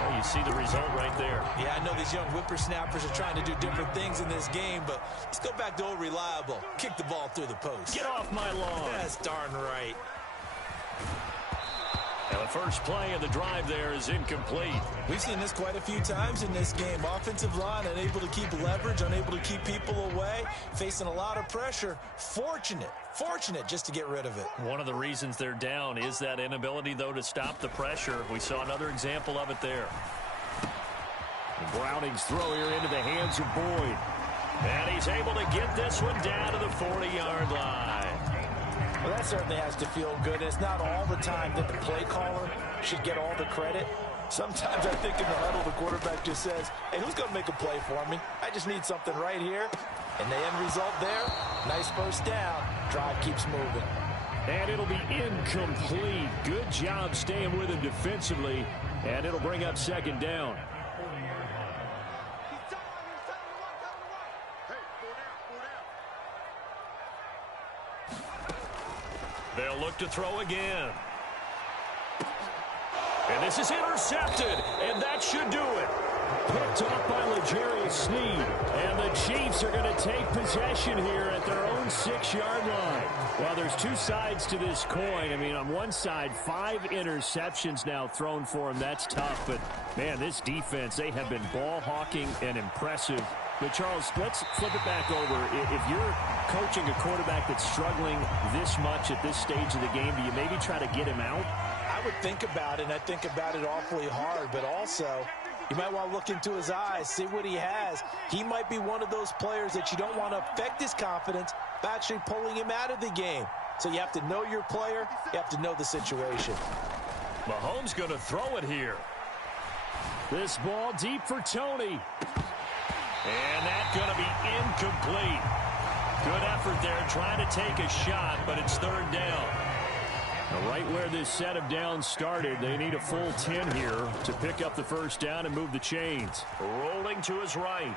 Well, you see the result right there. Yeah, I know these young whippersnappers are trying to do different things in this game, but let's go back to old reliable. Kick the ball through the post. Get off my lawn. That's darn right. And the first play of the drive there is incomplete. We've seen this quite a few times in this game. Offensive line unable to keep leverage, unable to keep people away, facing a lot of pressure. Fortunate just to get rid of it. One of the reasons they're down is that inability, though, to stop the pressure. We saw another example of it there. Browning's throw here into the hands of Boyd. And he's able to get this one down to the 40-yard line. Well, that certainly has to feel good. It's not all the time that the play caller should get all the credit. Sometimes I think in the huddle, the quarterback just says, hey, who's going to make a play for me? I just need something right here. And the end result there, nice 1st down. Drive keeps moving. And it'll be incomplete. Good job staying with him defensively. And it'll bring up 2nd down. They'll look to throw again. And this is intercepted, and that should do it. Picked off by L'Jarius Sneed. And the Chiefs are going to take possession here at their own 6-yard line. Well, there's 2 sides to this coin. I mean, on one side, 5 interceptions now thrown for him. That's tough. But, man, this defense, they have been ball hawking and impressive. But, Charles, let's flip it back over. If you're coaching a quarterback that's struggling this much at this stage of the game, do you maybe try to get him out? I would think about it, and I think about it awfully hard, but also you might want to look into his eyes, see what he has. He might be one of those players that you don't want to affect his confidence by actually pulling him out of the game. So you have to know your player. You have to know the situation. Mahomes going to throw it here. This ball deep for Tony. And that's going to be incomplete. Good effort there trying to take a shot, but it's third down. Now, right where this set of downs started, they need a full 10 here to pick up the first down and move the chains. Rolling to his right.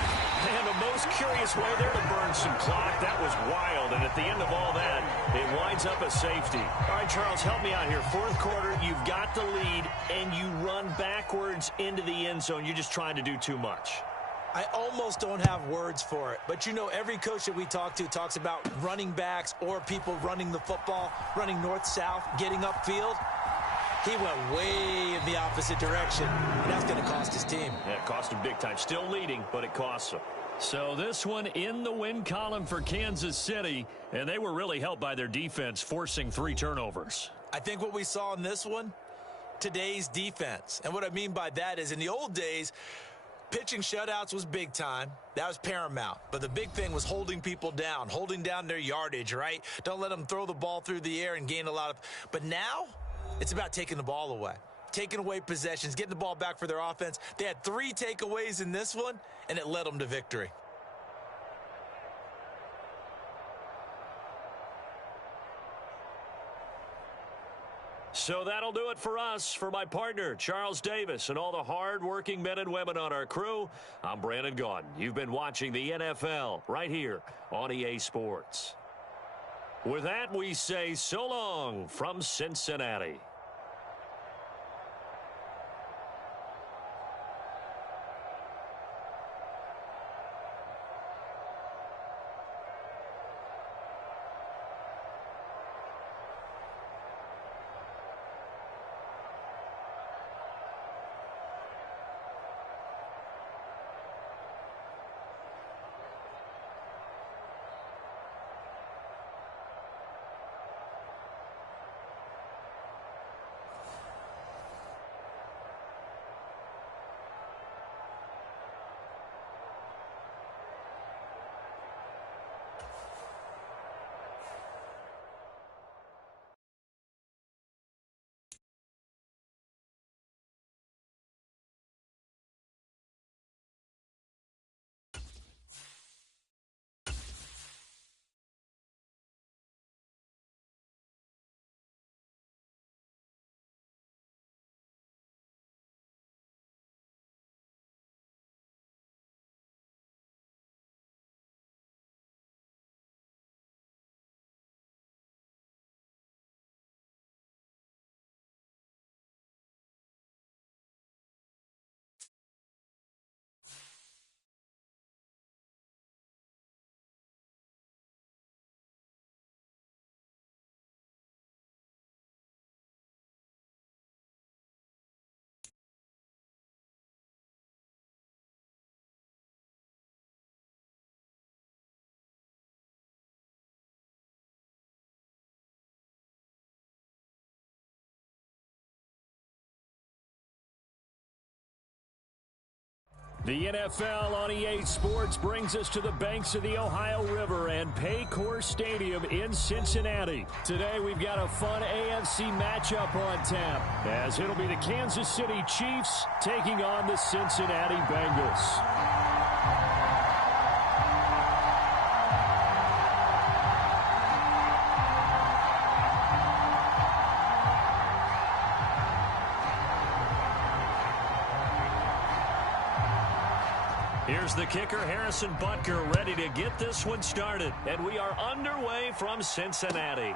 And the most curious way there to burn some clock. That was wild, and at the end of all that, it winds up a safety. All right, Charles, help me out here. Fourth quarter, you've got the lead, and you run backwards into the end zone. You're just trying to do too much. I almost don't have words for it. But, you know, every coach that we talk to talks about running backs or people running the football, running north-south, getting upfield. He went way in the opposite direction, and that's going to cost his team. Yeah, it cost him big time. Still leading, but it costs him. So this one in the win column for Kansas City, and they were really helped by their defense, forcing 3 turnovers. I think what we saw in this one, today's defense. And what I mean by that is in the old days, pitching shutouts was big time. That was paramount. But the big thing was holding people down, holding down their yardage, right? Don't let them throw the ball through the air and gain a lot of. But now it's about taking the ball away, taking away possessions, getting the ball back for their offense. They had 3 takeaways in this one, and it led them to victory. So that'll do it for us. For my partner, Charles Davis, and all the hard-working men and women on our crew, I'm Brandon Gaudin. You've been watching the NFL right here on EA Sports. With that, we say so long from Cincinnati. The NFL on EA Sports brings us to the banks of the Ohio River and Paycor Stadium in Cincinnati. Today we've got a fun AFC matchup on tap, as it'll be the Kansas City Chiefs taking on the Cincinnati Bengals. Here's the kicker, Harrison Butker, ready to get this one started. And we are underway from Cincinnati.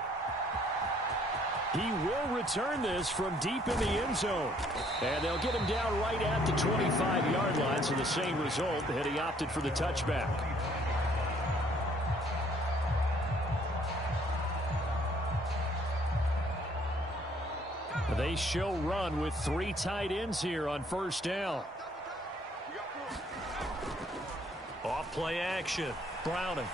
He will return this from deep in the end zone. And they'll get him down right at the 25-yard line, so the same result, that he opted for the touchback. They show run with 3 tight ends here on first down. Off play action. Browning.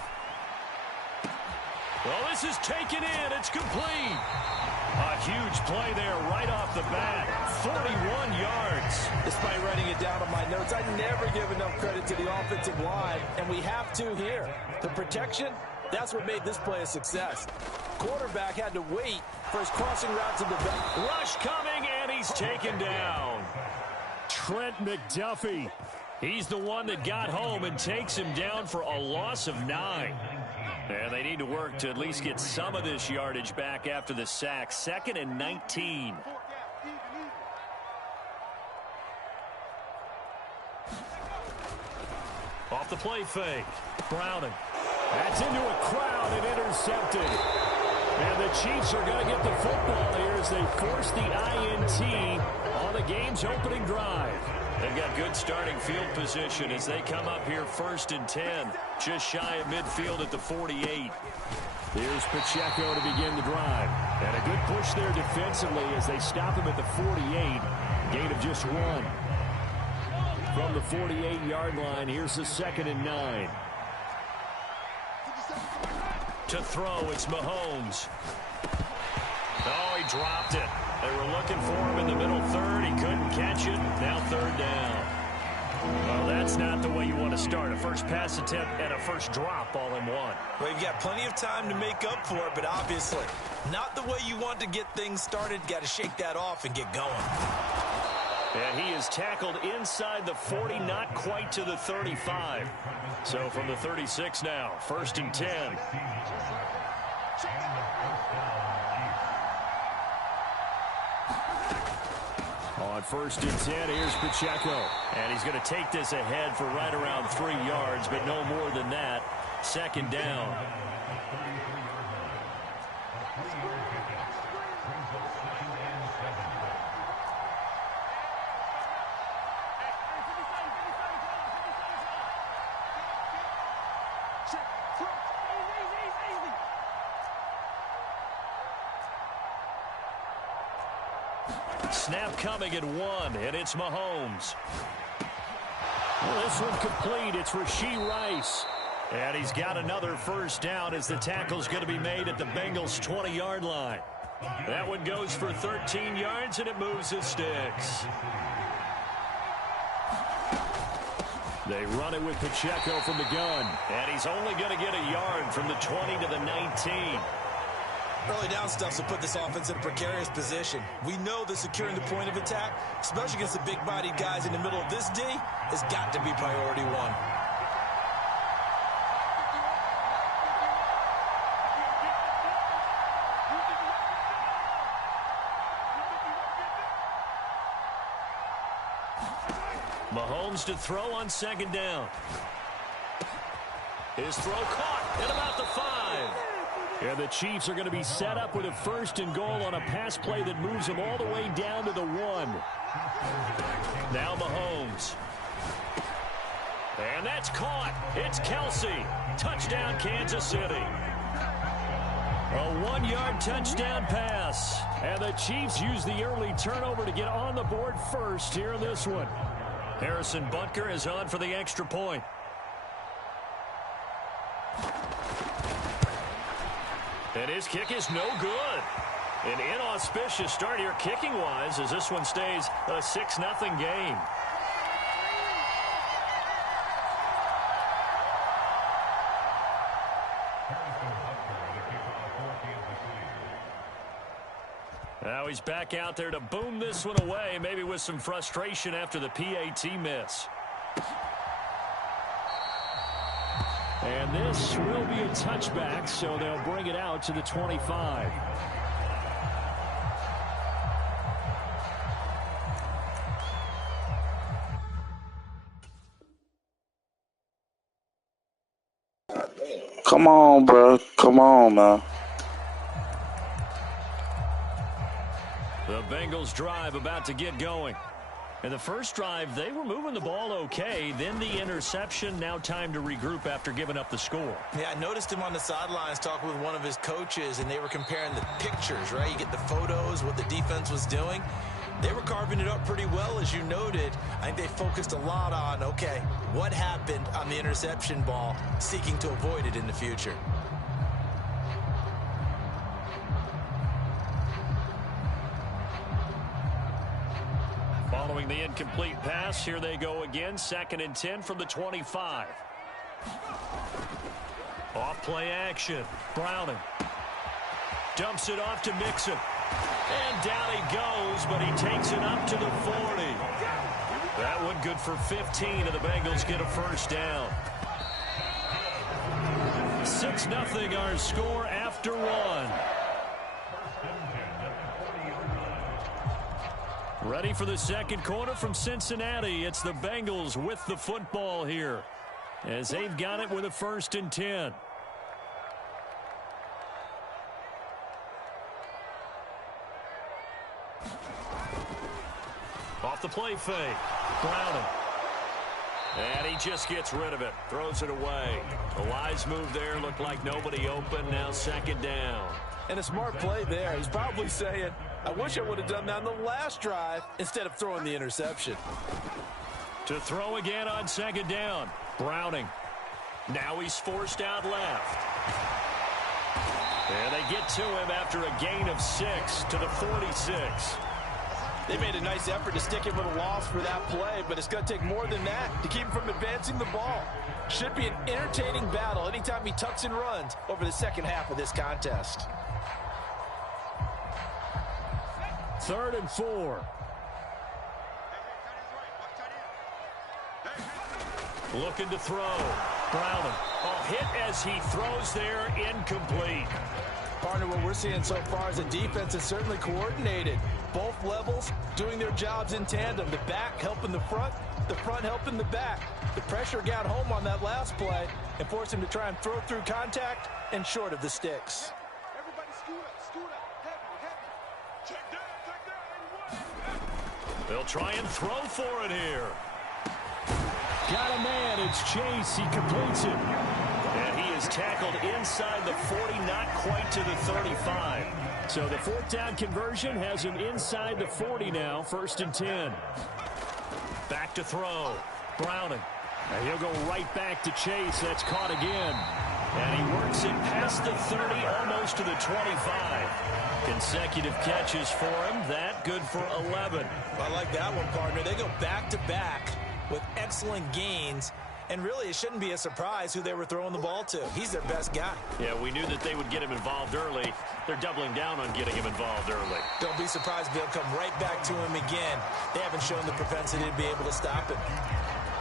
Well, this is taken in. It's complete. A huge play there right off the bat. 41 yards. Despite writing it down on my notes, I never give enough credit to the offensive line, and we have to here. The protection, that's what made this play a success. Quarterback had to wait for his crossing route to develop. Rush coming, and he's taken down. Trent McDuffie. He's the one that got home and takes him down for a loss of 9. And they need to work to at least get some of this yardage back after the sack. 2nd and 19. Off the play fake. Browning. That's into a crowd and intercepted. And the Chiefs are going to get the football here as they force the INT on the game's opening drive. They've got good starting field position as they come up here 1st and 10. Just shy of midfield at the 48. Here's Pacheco to begin the drive. And a good push there defensively as they stop him at the 48. Gain of just 1. From the 48-yard line, here's the 2nd and 9. To throw, it's Mahomes. Oh, he dropped it. They were looking for him in the middle third. He couldn't catch it. Now 3rd down. Well, that's not the way you want to start. A first pass attempt and a first drop all in one. Well, you've got plenty of time to make up for it, but obviously not the way you want to get things started. Got to shake that off and get going. And he is tackled inside the 40, not quite to the 35. So from the 36 now, 1st and 10. On 1st and 10, here's Pacheco. And he's going to take this ahead for right around 3 yards, but no more than that. 2nd down. Snap coming at 1, and it's Mahomes. Well, this one complete. It's Rashee Rice. And he's got another 1st down as the tackle's going to be made at the Bengals' 20-yard line. That one goes for 13 yards, and it moves the sticks. They run it with Pacheco from the gun. And he's only going to get a yard from the 20 to the 19. Early down stuff will put this offense in a precarious position. We know that securing the point of attack, especially against the big-bodied guys in the middle of this D, has got to be priority 1. Mahomes to throw on 2nd down. His throw caught at about the 5. And the Chiefs are going to be set up with a 1st and goal on a pass play that moves them all the way down to the 1. Now Mahomes. And that's caught. It's Kelsey. Touchdown, Kansas City. A 1-yard touchdown pass. And the Chiefs use the early turnover to get on the board first here in this one. Harrison Butker is on for the extra point. And his kick is no good. An inauspicious start here kicking-wise as this one stays a 6-0 game. Now he's back out there to boom this one away, maybe with some frustration after the PAT miss. And this will be a touchback, so they'll bring it out to the 25. Come on, bro. Come on, man. The Bengals drive about to get going. In the first drive, they were moving the ball okay. Then the interception. Now time to regroup after giving up the score. Yeah, I noticed him on the sidelines talking with one of his coaches, and they were comparing the pictures, right? You get the photos, what the defense was doing. They were carving it up pretty well, as you noted. I think they focused a lot on, okay, what happened on the interception ball, seeking to avoid it in the future. Following the incomplete pass, here they go again. 2nd and 10 from the 25. Off play action. Browning. Dumps it off to Mixon. And down he goes, but he takes it up to the 40. That one good for 15, and the Bengals get a first down. 6-0 our score after one. Ready for the second quarter from Cincinnati. It's the Bengals with the football here, as they've got it with a 1st and 10. Off the play fake. Browning. And he just gets rid of it. Throws it away. A wise move there. Looked like nobody open. Now 2nd down. And a smart play there. He's probably saying, I wish I would have done that on the last drive instead of throwing the interception. To throw again on 2nd down. Browning. Now he's forced out left. And they get to him after a gain of 6 to the 46. They made a nice effort to stick him with a loss for that play, but it's going to take more than that to keep him from advancing the ball. Should be an entertaining battle anytime he tucks and runs over the second half of this contest. 3rd and 4. Looking to throw. Browning. Hit as he throws there, incomplete. Partner, what we're seeing so far is the defense is certainly coordinated. Both levels doing their jobs in tandem. The back helping the front helping the back. The pressure got home on that last play and forced him to try and throw through contact and short of the sticks. Everybody scoot up, heavy. Check down, They'll try and throw for it here. Got a man, it's Chase, he completes it. And he is tackled inside the 40, not quite to the 35. So the 4th down conversion has him inside the 40 now, 1st and 10. Back to throw. Browning. And he'll go right back to Chase. That's caught again. And he works it past the 30, almost to the 25. Consecutive catches for him. That good for 11. I like that one, partner. They go back-to-back with excellent gains. And really, it shouldn't be a surprise who they were throwing the ball to. He's their best guy. Yeah, we knew that they would get him involved early. They're doubling down on getting him involved early. Don't be surprised if they'll come right back to him again. They haven't shown the propensity to be able to stop him.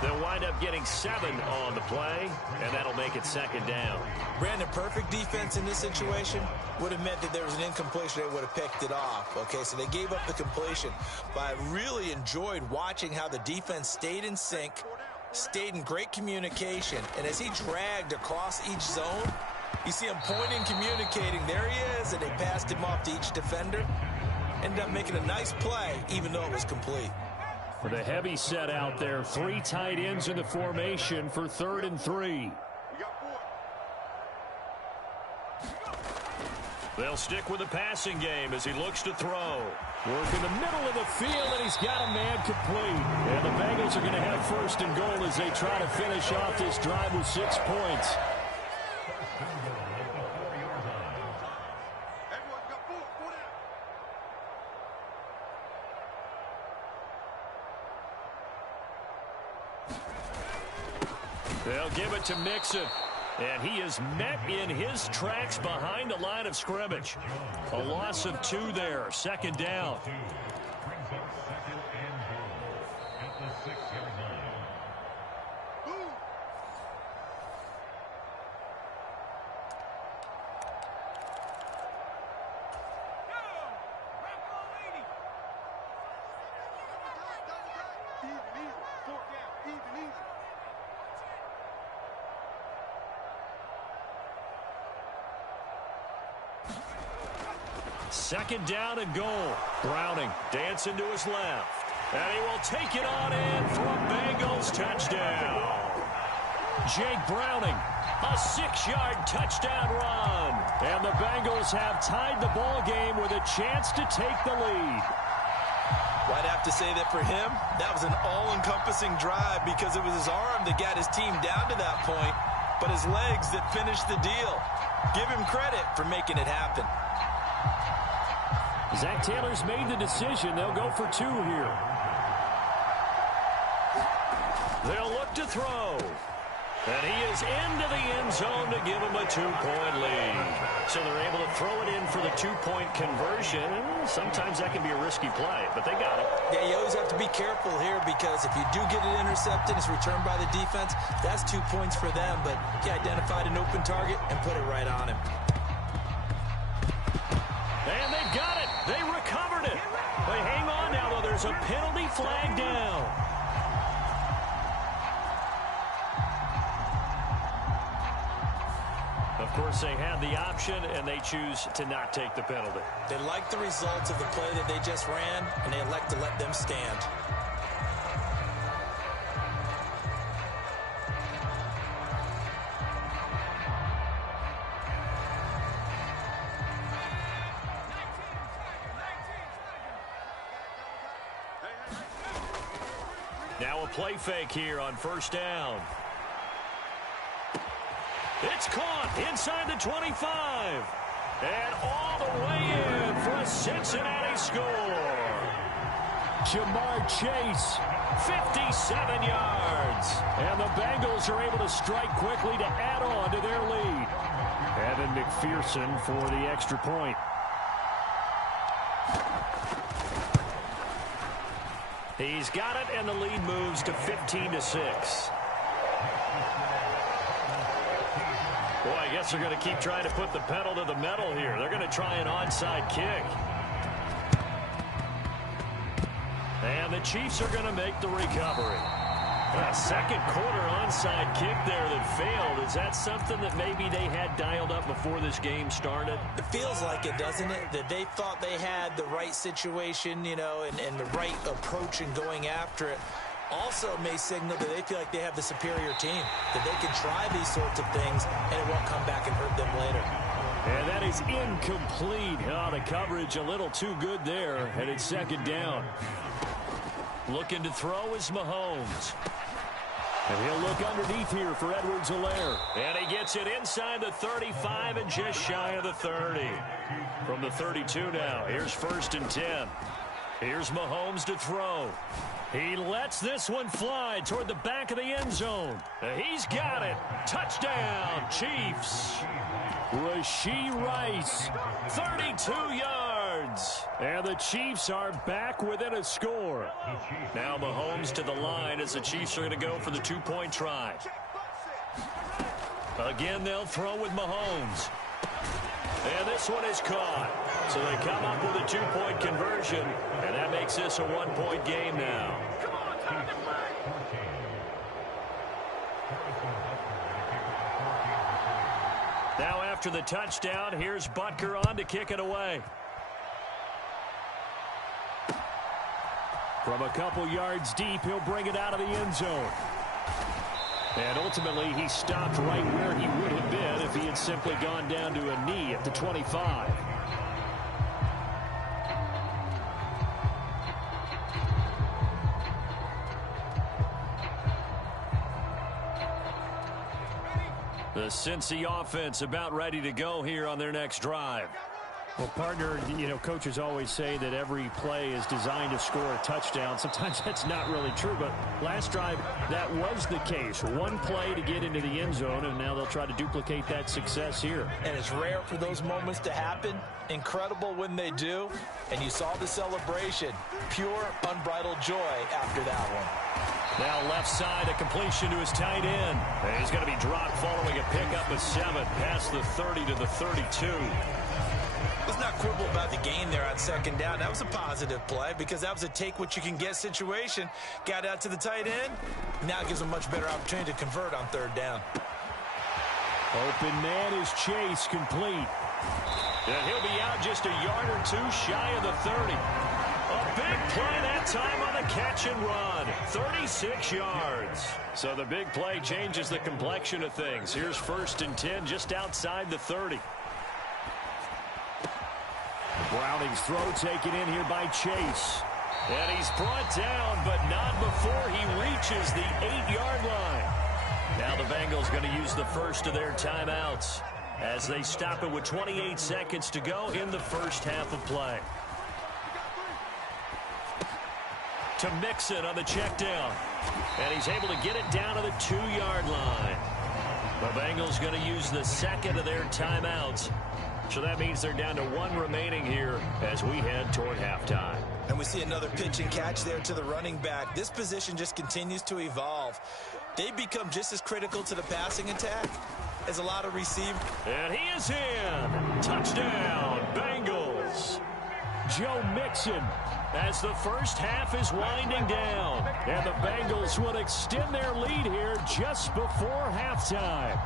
They'll wind up getting 7 on the play, and that'll make it 2nd down. Brandon, perfect defense in this situation would have meant that there was an incompletion. They would have picked it off. Okay, so they gave up the completion. But I really enjoyed watching how the defense stayed in sync, stayed in great communication, and as he dragged across each zone, you see him pointing, communicating. There he is, and they passed him off to each defender. Ended up making a nice play, even though it was complete. With a heavy set out there, 3 tight ends in the formation for 3rd and 3. They'll stick with the passing game as he looks to throw. Work in the middle of the field, and he's got a man complete. And the Bengals are going to have 1st and goal as they try to finish off this drive with 6 points. They'll give it to Mixon. And he is met in his tracks behind the line of scrimmage. A loss of 2 there. 2nd down. Second down and goal. Browning dancing to his left. And he will take it on in for a Bengals touchdown. Jake Browning, a 6-yard touchdown run. And the Bengals have tied the ball game with a chance to take the lead. Well, I'd have to say that for him, that was an all-encompassing drive because it was his arm that got his team down to that point, but his legs that finished the deal. Give him credit for making it happen. Zach Taylor's made the decision. They'll go for 2 here. They'll look to throw. And he is into the end zone to give him a 2-point lead. So they're able to throw it in for the 2-point conversion. Sometimes that can be a risky play, but they got it. Yeah, you always have to be careful here because if you do get it intercepted, it's returned by the defense, that's 2 points for them. But he identified an open target and put it right on him. And they've got it. They recovered it. But hang on now, though. There's a penalty flag down. Of course, they had the option, and they choose to not take the penalty. They like the results of the play that they just ran, and they elect to let them stand. Now a play fake here on first down. It's caught inside the 25. And all the way in for a Cincinnati score. Jamar Chase, 57 yards. And the Bengals are able to strike quickly to add on to their lead. Evan McPherson for the extra point. He's got it, and the lead moves to 15-6. Boy, I guess they're going to keep trying to put the pedal to the metal here. They're going to try an onside kick. And the Chiefs are going to make the recovery. A second quarter onside kick there that failed. Is that something that maybe they had dialed up before this game started? It feels like it, doesn't it? That they thought they had the right situation, you know, and the right approach in going after it. Also may signal that they feel like they have the superior team, that they can try these sorts of things and it won't come back and hurt them later. And that is incomplete. Oh, the coverage a little too good there, and it's second down. Looking to throw is Mahomes. And he'll look underneath here for Edwards-Helaire. And he gets it inside the 35 and just shy of the 30. From the 32 now, here's first and 10. Here's Mahomes to throw. He lets this one fly toward the back of the end zone. He's got it. Touchdown, Chiefs. Rashee Rice, 32 yards. And the Chiefs are back within a score. Now Mahomes to the line as the Chiefs are going to go for the 2-point try. Again, they'll throw with Mahomes. And this one is caught. So they come up with a 2-point conversion, and that makes this a 1-point game now. Now after the touchdown, here's Butker on to kick it away. From a couple yards deep, he'll bring it out of the end zone. And ultimately, he stopped right where he would have been if he had simply gone down to a knee at the 25. The Cincy offense about ready to go here on their next drive. Well, partner, you know, coaches always say that every play is designed to score a touchdown. Sometimes that's not really true, but last drive, that was the case. One play to get into the end zone, and now they'll try to duplicate that success here. And it's rare for those moments to happen. Incredible when they do. And you saw the celebration. Pure, unbridled joy after that one. Now left side, a completion to his tight end. And he's going to be dropped following a pickup of 7 past the 30 to the 32. Let's not quibble about the gain there on second down. That was a positive play because that was a take-what-you-can-get situation. Got out to the tight end. Now it gives them a much better opportunity to convert on third down. Open man is Chase, complete. And he'll be out just a yard or two shy of the 30. A big play that time on the catch and run. 36 yards. So the big play changes the complexion of things. Here's first and 10 just outside the 30. Browning's throw taken in here by Chase. And he's brought down, but not before he reaches the 8-yard line. Now the Bengals going to use the first of their timeouts as they stop it with 28 seconds to go in the first half of play. to Mixon on the check down. And he's able to get it down to the 2-yard line. The Bengals going to use the second of their timeouts. So that means they're down to 1 remaining here as we head toward halftime. And we see another pitch and catch there to the running back. This position just continues to evolve. They become just as critical to the passing attack as a lot of receivers. And he is in. Touchdown, Bengals. Joe Mixon, as the first half is winding down. And the Bengals will extend their lead here just before halftime.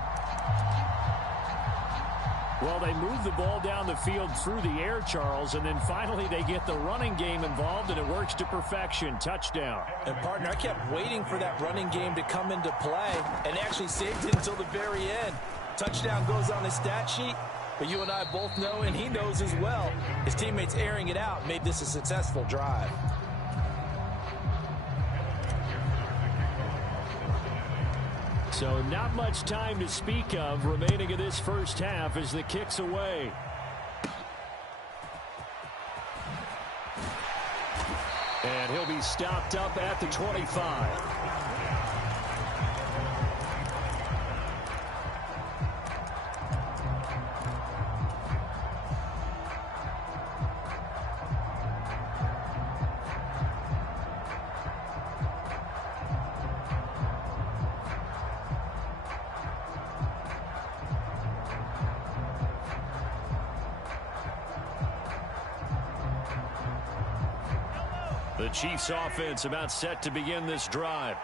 Well, they move the ball down the field through the air, Charles, and then finally they get the running game involved, and it works to perfection. Touchdown. And, partner, I kept waiting for that running game to come into play and actually saved it until the very end. Touchdown goes on his stat sheet, but you and I both know, and he knows as well, his teammates airing it out made this a successful drive. So not much time to speak of remaining in this first half as the kick's away. And he'll be stopped up at the 25. The Chiefs offense about set to begin this drive.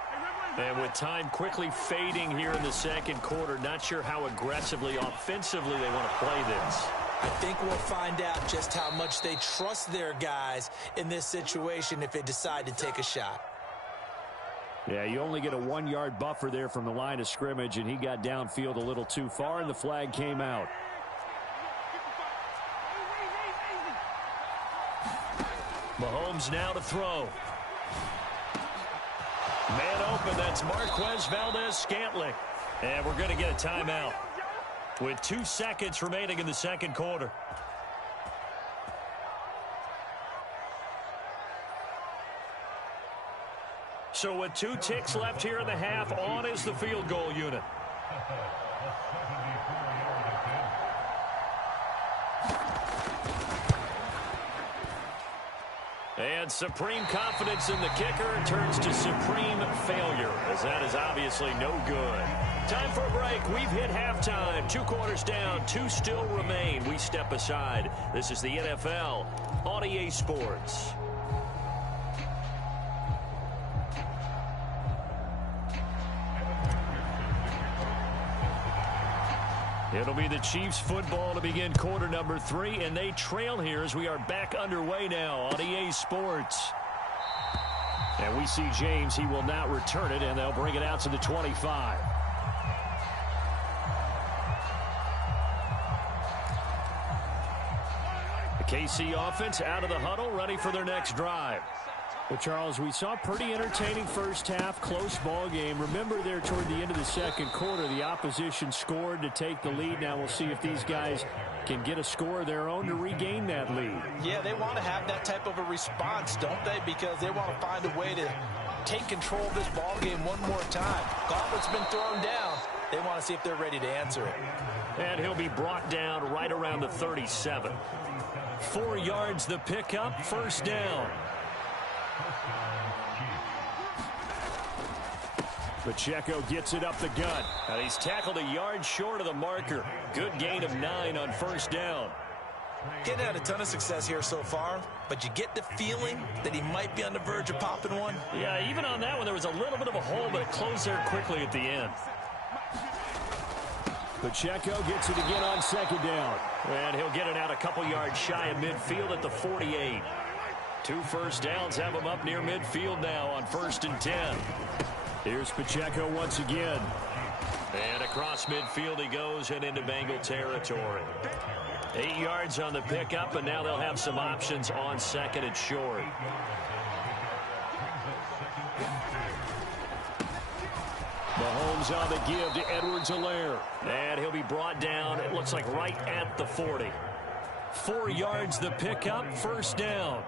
And with time quickly fading here in the second quarter, not sure how aggressively, offensively they want to play this. I think we'll find out just how much they trust their guys in this situation if they decide to take a shot. Yeah, you only get a 1-yard buffer there from the line of scrimmage, and he got downfield a little too far, and the flag came out. Mahomes now to throw. Man open, that's Marquez Valdez-Scantling. And we're going to get a timeout with 2 seconds remaining in the second quarter. So with 2 ticks left here in the half, on is the field goal unit. And supreme confidence in the kicker turns to supreme failure, as that is obviously no good. Time for a break. We've hit halftime. 2 quarters down, 2 still remain. We step aside. This is the NFL on EA Sports. It'll be the Chiefs football to begin quarter number 3, and they trail here as we are back underway now on EA Sports. And we see James. He will not return it, and they'll bring it out to the 25. The KC offense out of the huddle, ready for their next drive. Well, Charles, we saw a pretty entertaining first half, close ball game. Remember there toward the end of the second quarter, the opposition scored to take the lead. Now we'll see if these guys can get a score of their own to regain that lead. Yeah, they want to have that type of a response, don't they? Because they want to find a way to take control of this ball game one more time. Gauntlet's been thrown down. They want to see if they're ready to answer it. And he'll be brought down right around the 37. 4 yards the pickup, first down. Pacheco gets it up the gut. And he's tackled a yard short of the marker. Good gain of 9 on first down. Getting had a ton of success here so far, but you get the feeling that he might be on the verge of popping one. Yeah, even on that one, there was a little bit of a hole, but it closed there quickly at the end. Pacheco gets it again on second down. And he'll get it out a couple yards shy of midfield at the 48. 2 first downs have him up near midfield now on 1st and 10. Here's Pacheco once again. And across midfield he goes and into Bengal territory. 8 yards on the pickup, and now they'll have some options on second and short. Mahomes on the give to Edwards-Helaire. And he'll be brought down, it looks like right at the 40. 4 yards the pickup, first down.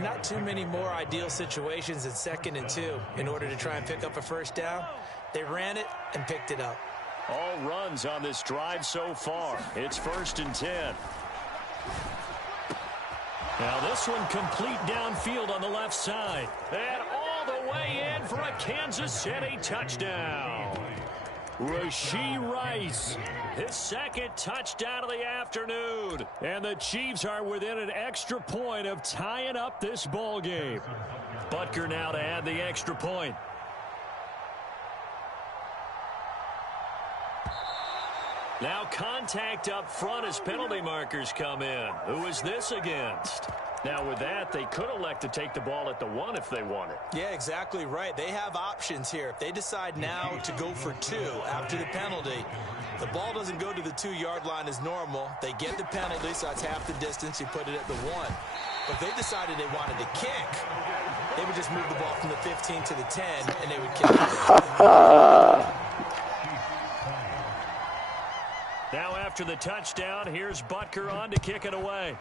Not too many more ideal situations in 2nd and 2 in order to try and pick up a first down. They ran it and picked it up. All runs on this drive so far. It's 1st and 10. Now this one complete downfield on the left side. And all the way in for a Kansas City touchdown. Rashee Rice, his 2nd touchdown of the afternoon. And the Chiefs are within an extra point of tying up this ball game. Butker now to add the extra point. Now contact up front as penalty markers come in. Who is this against? Now with that, they could elect to take the ball at the 1 if they want it. Yeah, exactly right. They have options here. If they decide now to go for 2 after the penalty, the ball doesn't go to the 2-yard line as normal. They get the penalty, so that's half the distance. You put it at the 1. But if they decided they wanted to kick, they would just move the ball from the 15 to the 10, and they would kick it. Now after the touchdown, here's Butker on to kick it away.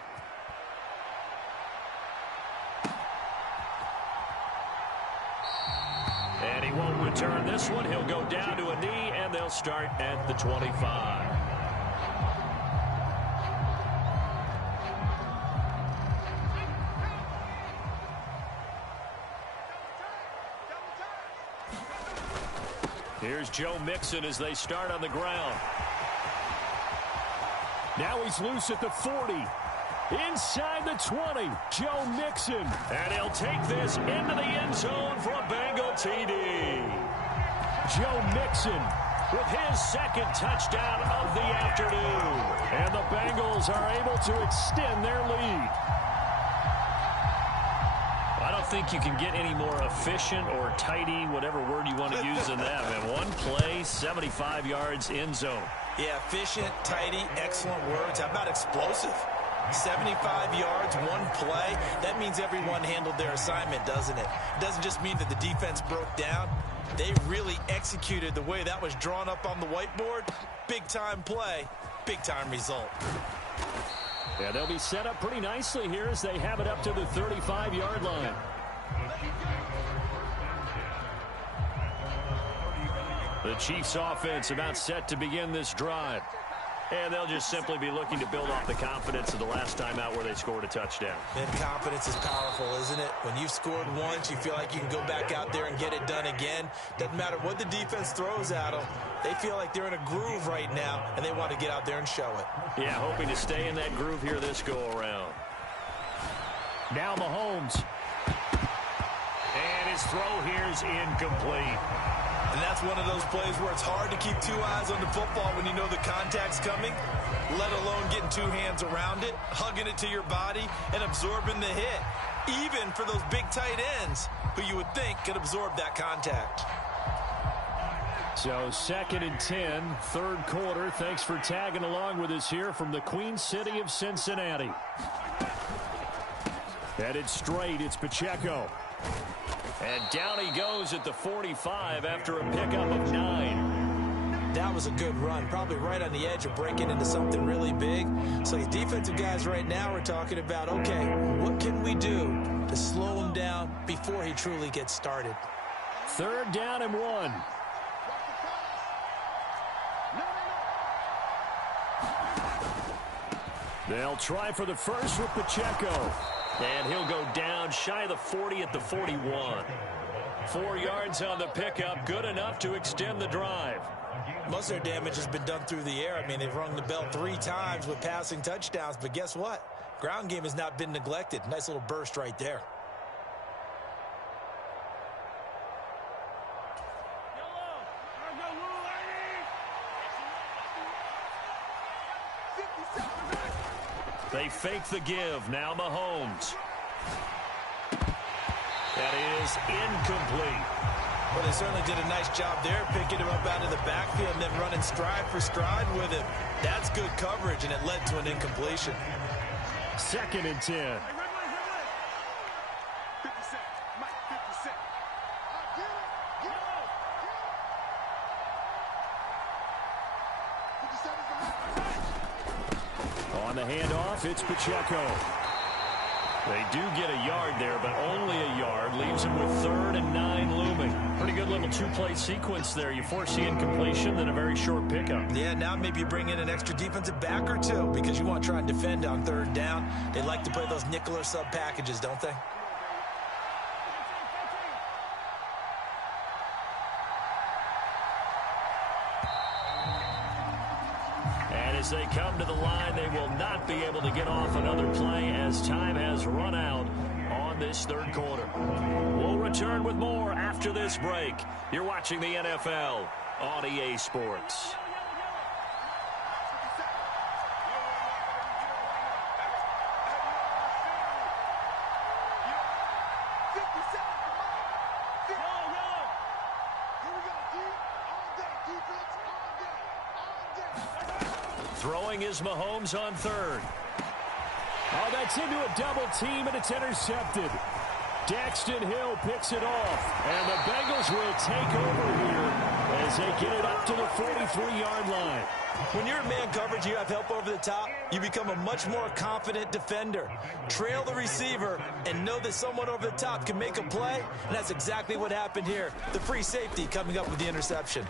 And he won't return this one. He'll go down to a knee, and they'll start at the 25. Here's Joe Mixon as they start on the ground. Now he's loose at the 40. Inside the 20, Joe Mixon. And he'll take this into the end zone for a Bengal TD. Joe Mixon with his 2nd touchdown of the afternoon. And the Bengals are able to extend their lead. I don't think you can get any more efficient or tidy, whatever word you want to use in that, man. One play, 75 yards, end zone. Yeah, efficient, tidy, excellent words. How about explosive? 75 yards, one play. That means everyone handled their assignment, doesn't it? It doesn't just mean that the defense broke down. They really executed the way that was drawn up on the whiteboard. Big-time play, big-time result. Yeah, they'll be set up pretty nicely here as they have it up to the 35-yard line. The Chiefs offense about set to begin this drive. And they'll just simply be looking to build off the confidence of the last time out where they scored a touchdown. And confidence is powerful, isn't it? When you've scored once, you feel like you can go back out there and get it done again. Doesn't matter what the defense throws at them. They feel like they're in a groove right now, and they want to get out there and show it. Yeah, hoping to stay in that groove here this go-around. Now Mahomes. And his throw here's incomplete. And that's one of those plays where it's hard to keep 2 eyes on the football when you know the contact's coming, let alone getting 2 hands around it, hugging it to your body, and absorbing the hit, even for those big tight ends who you would think could absorb that contact. So 2nd and 10, 3rd quarter. Thanks for tagging along with us here from the Queen City of Cincinnati. Headed straight, it's Pacheco. And down he goes at the 45 after a pickup of 9. That was a good run, probably right on the edge of breaking into something really big. So the defensive guys right now are talking about, okay, what can we do to slow him down before he truly gets started? 3rd down and 1. They'll try for the first with Pacheco. And he'll go down shy of the 40 at the 41. 4 yards on the pickup, good enough to extend the drive. Most of their damage has been done through the air. I mean, they've rung the bell 3 times with passing touchdowns, but guess what? Ground game has not been neglected. Nice little burst right there. They fake the give. Now Mahomes. That is incomplete. Well, they certainly did a nice job there, picking him up out of the backfield and then running stride for stride with him. That's good coverage, and it led to an incompletion. 2nd and 10. On the handoff, it's Pacheco. They do get a yard there, but only a yard. Leaves them with 3rd and 9 looming. Pretty good little two-play sequence there. You force the incompletion, then a very short pickup. Yeah, now maybe you bring in an extra defensive back or two because you want to try and defend on 3rd down. They like to play those nickel or sub packages, don't they? As they come to the line, they will not be able to get off another play as time has run out on this 3rd quarter. We'll return with more after this break. You're watching the NFL on EA Sports. Throwing is Mahomes on 3rd. Oh, that's into a double team, and it's intercepted. Daxton Hill picks it off, and the Bengals will take over here as they get it up to the 43-yard line. When you're in man coverage, you have help over the top, you become a much more confident defender. Trail the receiver and know that someone over the top can make a play, and that's exactly what happened here. The free safety coming up with the interception.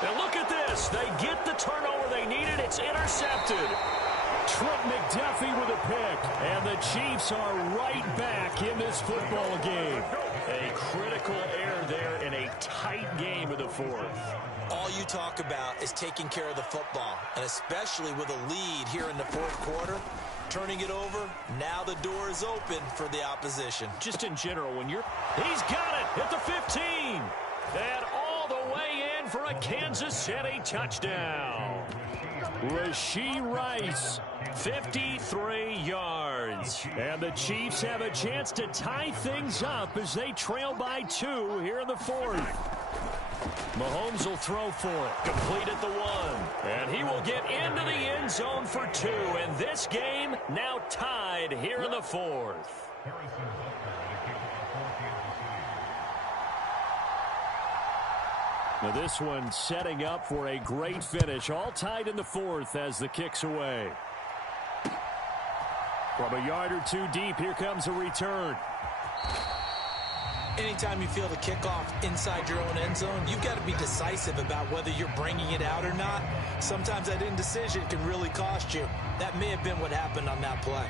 Now look at this. They get the turnover they needed. It's intercepted. Trent McDuffie with a pick. And the Chiefs are right back in this football game. A critical error there in a tight game of the 4th. All you talk about is taking care of the football, and especially with a lead here in the 4th quarter. Turning it over, now the door is open for the opposition. Just in general, when you're... He's got it at the 15. And all the way in for a Kansas City touchdown. Rashee Rice, 53 yards. And the Chiefs have a chance to tie things up as they trail by 2 here in the 4th. Mahomes will throw for it. Complete at the 1. And he will get into the end zone for 2. And this game now tied here in the 4th. Now this one setting up for a great finish. All tied in the 4th as the kick's away. From a yard or 2 deep, here comes a return. Anytime you feel the kickoff inside your own end zone, you've got to be decisive about whether you're bringing it out or not. Sometimes that indecision can really cost you. That may have been what happened on that play.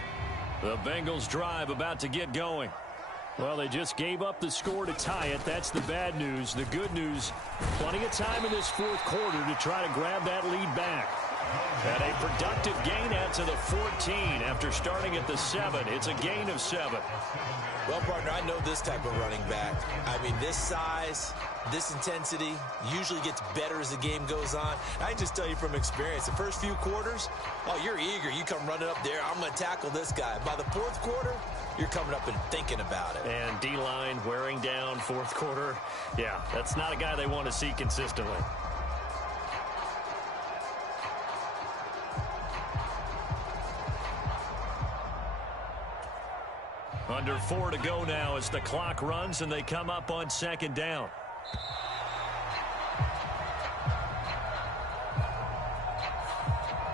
The Bengals drive about to get going. Well, they just gave up the score to tie it. That's the bad news. The good news, plenty of time in this 4th quarter to try to grab that lead back. And a productive gain out to the 14 after starting at the 7. It's a gain of 7. Well, partner, I know this type of running back. I mean, this size, this intensity usually gets better as the game goes on. I can just tell you from experience, the first few quarters, oh, you're eager. You come running up there, I'm going to tackle this guy. By the 4th quarter, you're coming up and thinking about it. And D-line wearing down 4th quarter. Yeah, that's not a guy they want to see consistently. Under 4 to go now as the clock runs and they come up on 2nd down.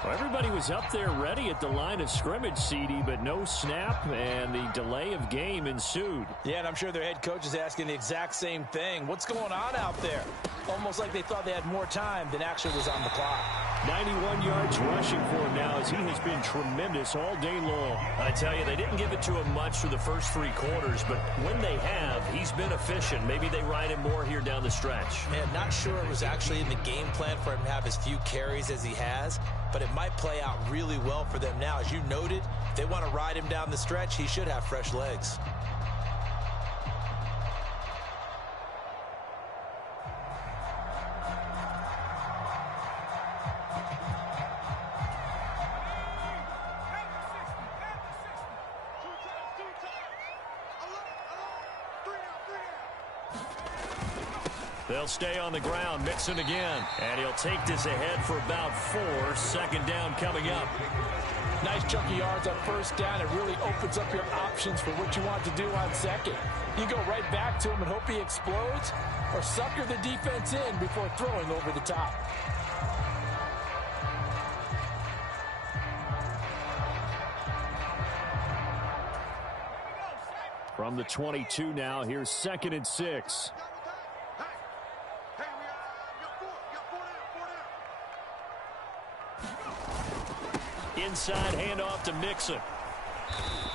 Well, everybody was up there ready at the line of scrimmage, CD, but no snap, and the delay of game ensued. Yeah, and I'm sure their head coach is asking the exact same thing. What's going on out there? Almost like they thought they had more time than actually was on the clock. 91 yards rushing for him now as he has been tremendous all day long. I tell you, they didn't give it to him much for the first 3 quarters, but when they have, he's been efficient. Maybe they ride him more here down the stretch. Man, not sure it was actually in the game plan for him to have as few carries as he has, but it might play out really well for them now. As you noted, if they want to ride him down the stretch, he should have fresh legs. They'll stay on the ground. Mixon again. And he'll take this ahead for about 4. 2nd down coming up. Nice chunky yards on 1st down. It really opens up your options for what you want to do on 2nd. You go right back to him and hope he explodes, or sucker the defense in before throwing over the top. From the 22 now, here's 2nd and 6. Inside handoff to Mixon.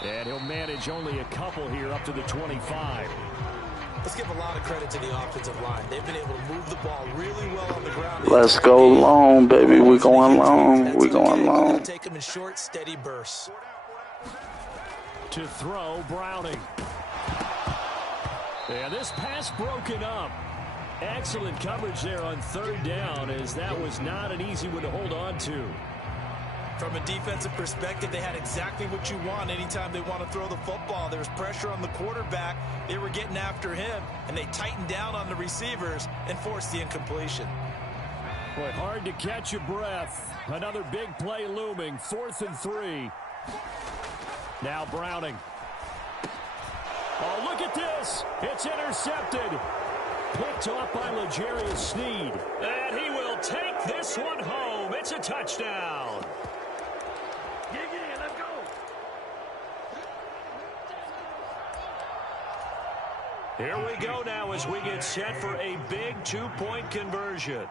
And he'll manage only a couple here up to the 25. Let's give a lot of credit to the offensive line. They've been able to move the ball really well on the ground. Let's go long, baby. We're going long. We're going long. Take them in short, steady bursts. To throw, Browning. And this pass broken up. Excellent coverage there on 3rd down, as that was not an easy one to hold on to. From a defensive perspective, they had exactly what you want anytime they want to throw the football. There was pressure on the quarterback. They were getting after him, and they tightened down on the receivers and forced the incompletion. Boy, hard to catch your breath. Another big play looming. 4th and 3. Now Browning. Oh, look at this. It's intercepted. Picked off by L'Jarius Sneed. And he will take this one home. It's a touchdown. Let's go. Here we go now as we get set for a big 2-point conversion.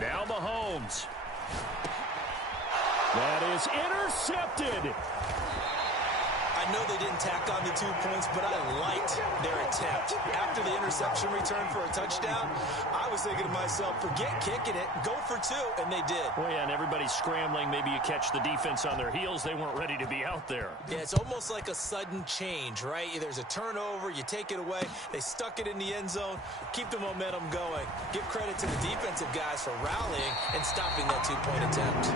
Now Mahomes. That is intercepted. I know they didn't tack on the 2 points, but I liked their attempt. After the interception return for a touchdown, I was thinking to myself, forget kicking it, go for 2, and they did. Well, yeah, and everybody's scrambling. Maybe you catch the defense on their heels. They weren't ready to be out there. Yeah, it's almost like a sudden change, right? There's a turnover, you take it away, they stuck it in the end zone, keep the momentum going. Give credit to the defensive guys for rallying and stopping that 2-point attempt.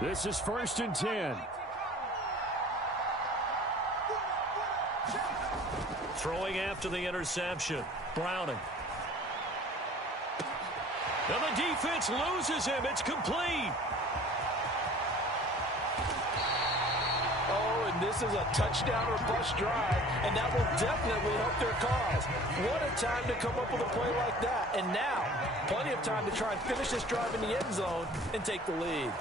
This is 1st and 10. Throwing after the interception. Browning. Now the defense loses him. It's complete. Oh, and this is a touchdown or bust drive, and that will definitely help their cause. What a time to come up with a play like that. And now, plenty of time to try and finish this drive in the end zone and take the lead.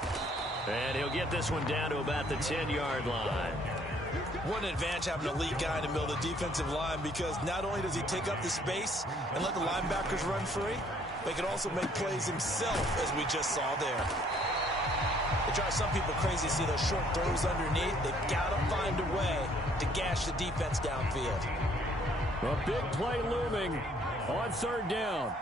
And he'll get this one down to about the 10-yard line. One advantage having a lead guy in the middle of the defensive line, because not only does he take up the space and let the linebackers run free, but he can also make plays himself, as we just saw there. It drives some people crazy to see those short throws underneath. They've got to find a way to gash the defense downfield. A big play looming on 3rd down.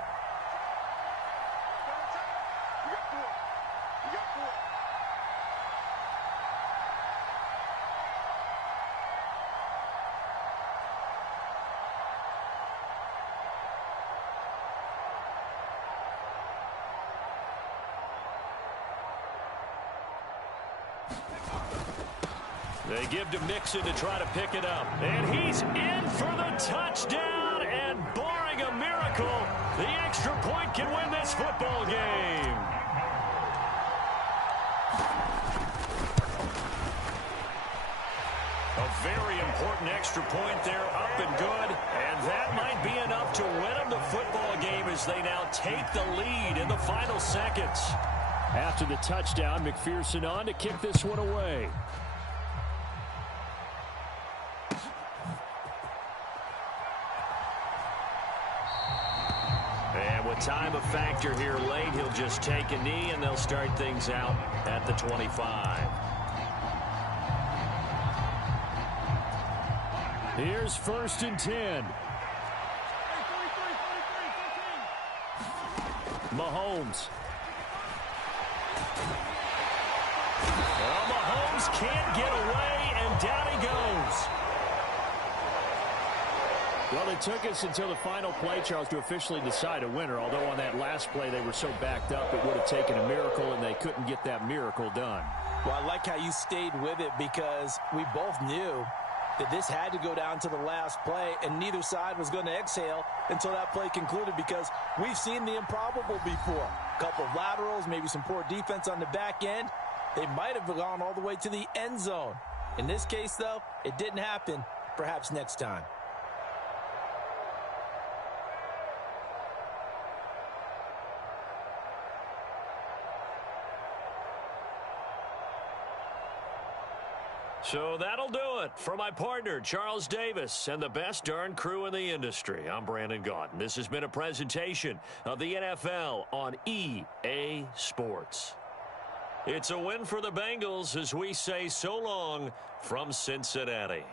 They give to Mixon to try to pick it up. And he's in for the touchdown. And barring a miracle, the extra point can win this football game. A very important extra point there, up and good. And that might be enough to win them the football game as they now take the lead in the final seconds. After the touchdown, McPherson on to kick this one away. And with time a factor here late, he'll just take a knee and they'll start things out at the 25. Here's 1st and 10. Mahomes. Well, Mahomes can't get away, and down he goes. Well, it took us until the final play, Charles, to officially decide a winner, although on that last play they were so backed up it would have taken a miracle, and they couldn't get that miracle done. Well, I like how you stayed with it because we both knew that this had to go down to the last play, and neither side was going to exhale until that play concluded because we've seen the improbable before. A couple of laterals, maybe some poor defense on the back end. They might have gone all the way to the end zone. In this case, though, it didn't happen. Perhaps next time. So that'll do it for my partner, Charles Davis, and the best darn crew in the industry. I'm Brandon Gaudin. This has been a presentation of the NFL on EA Sports. It's a win for the Bengals as we say so long from Cincinnati.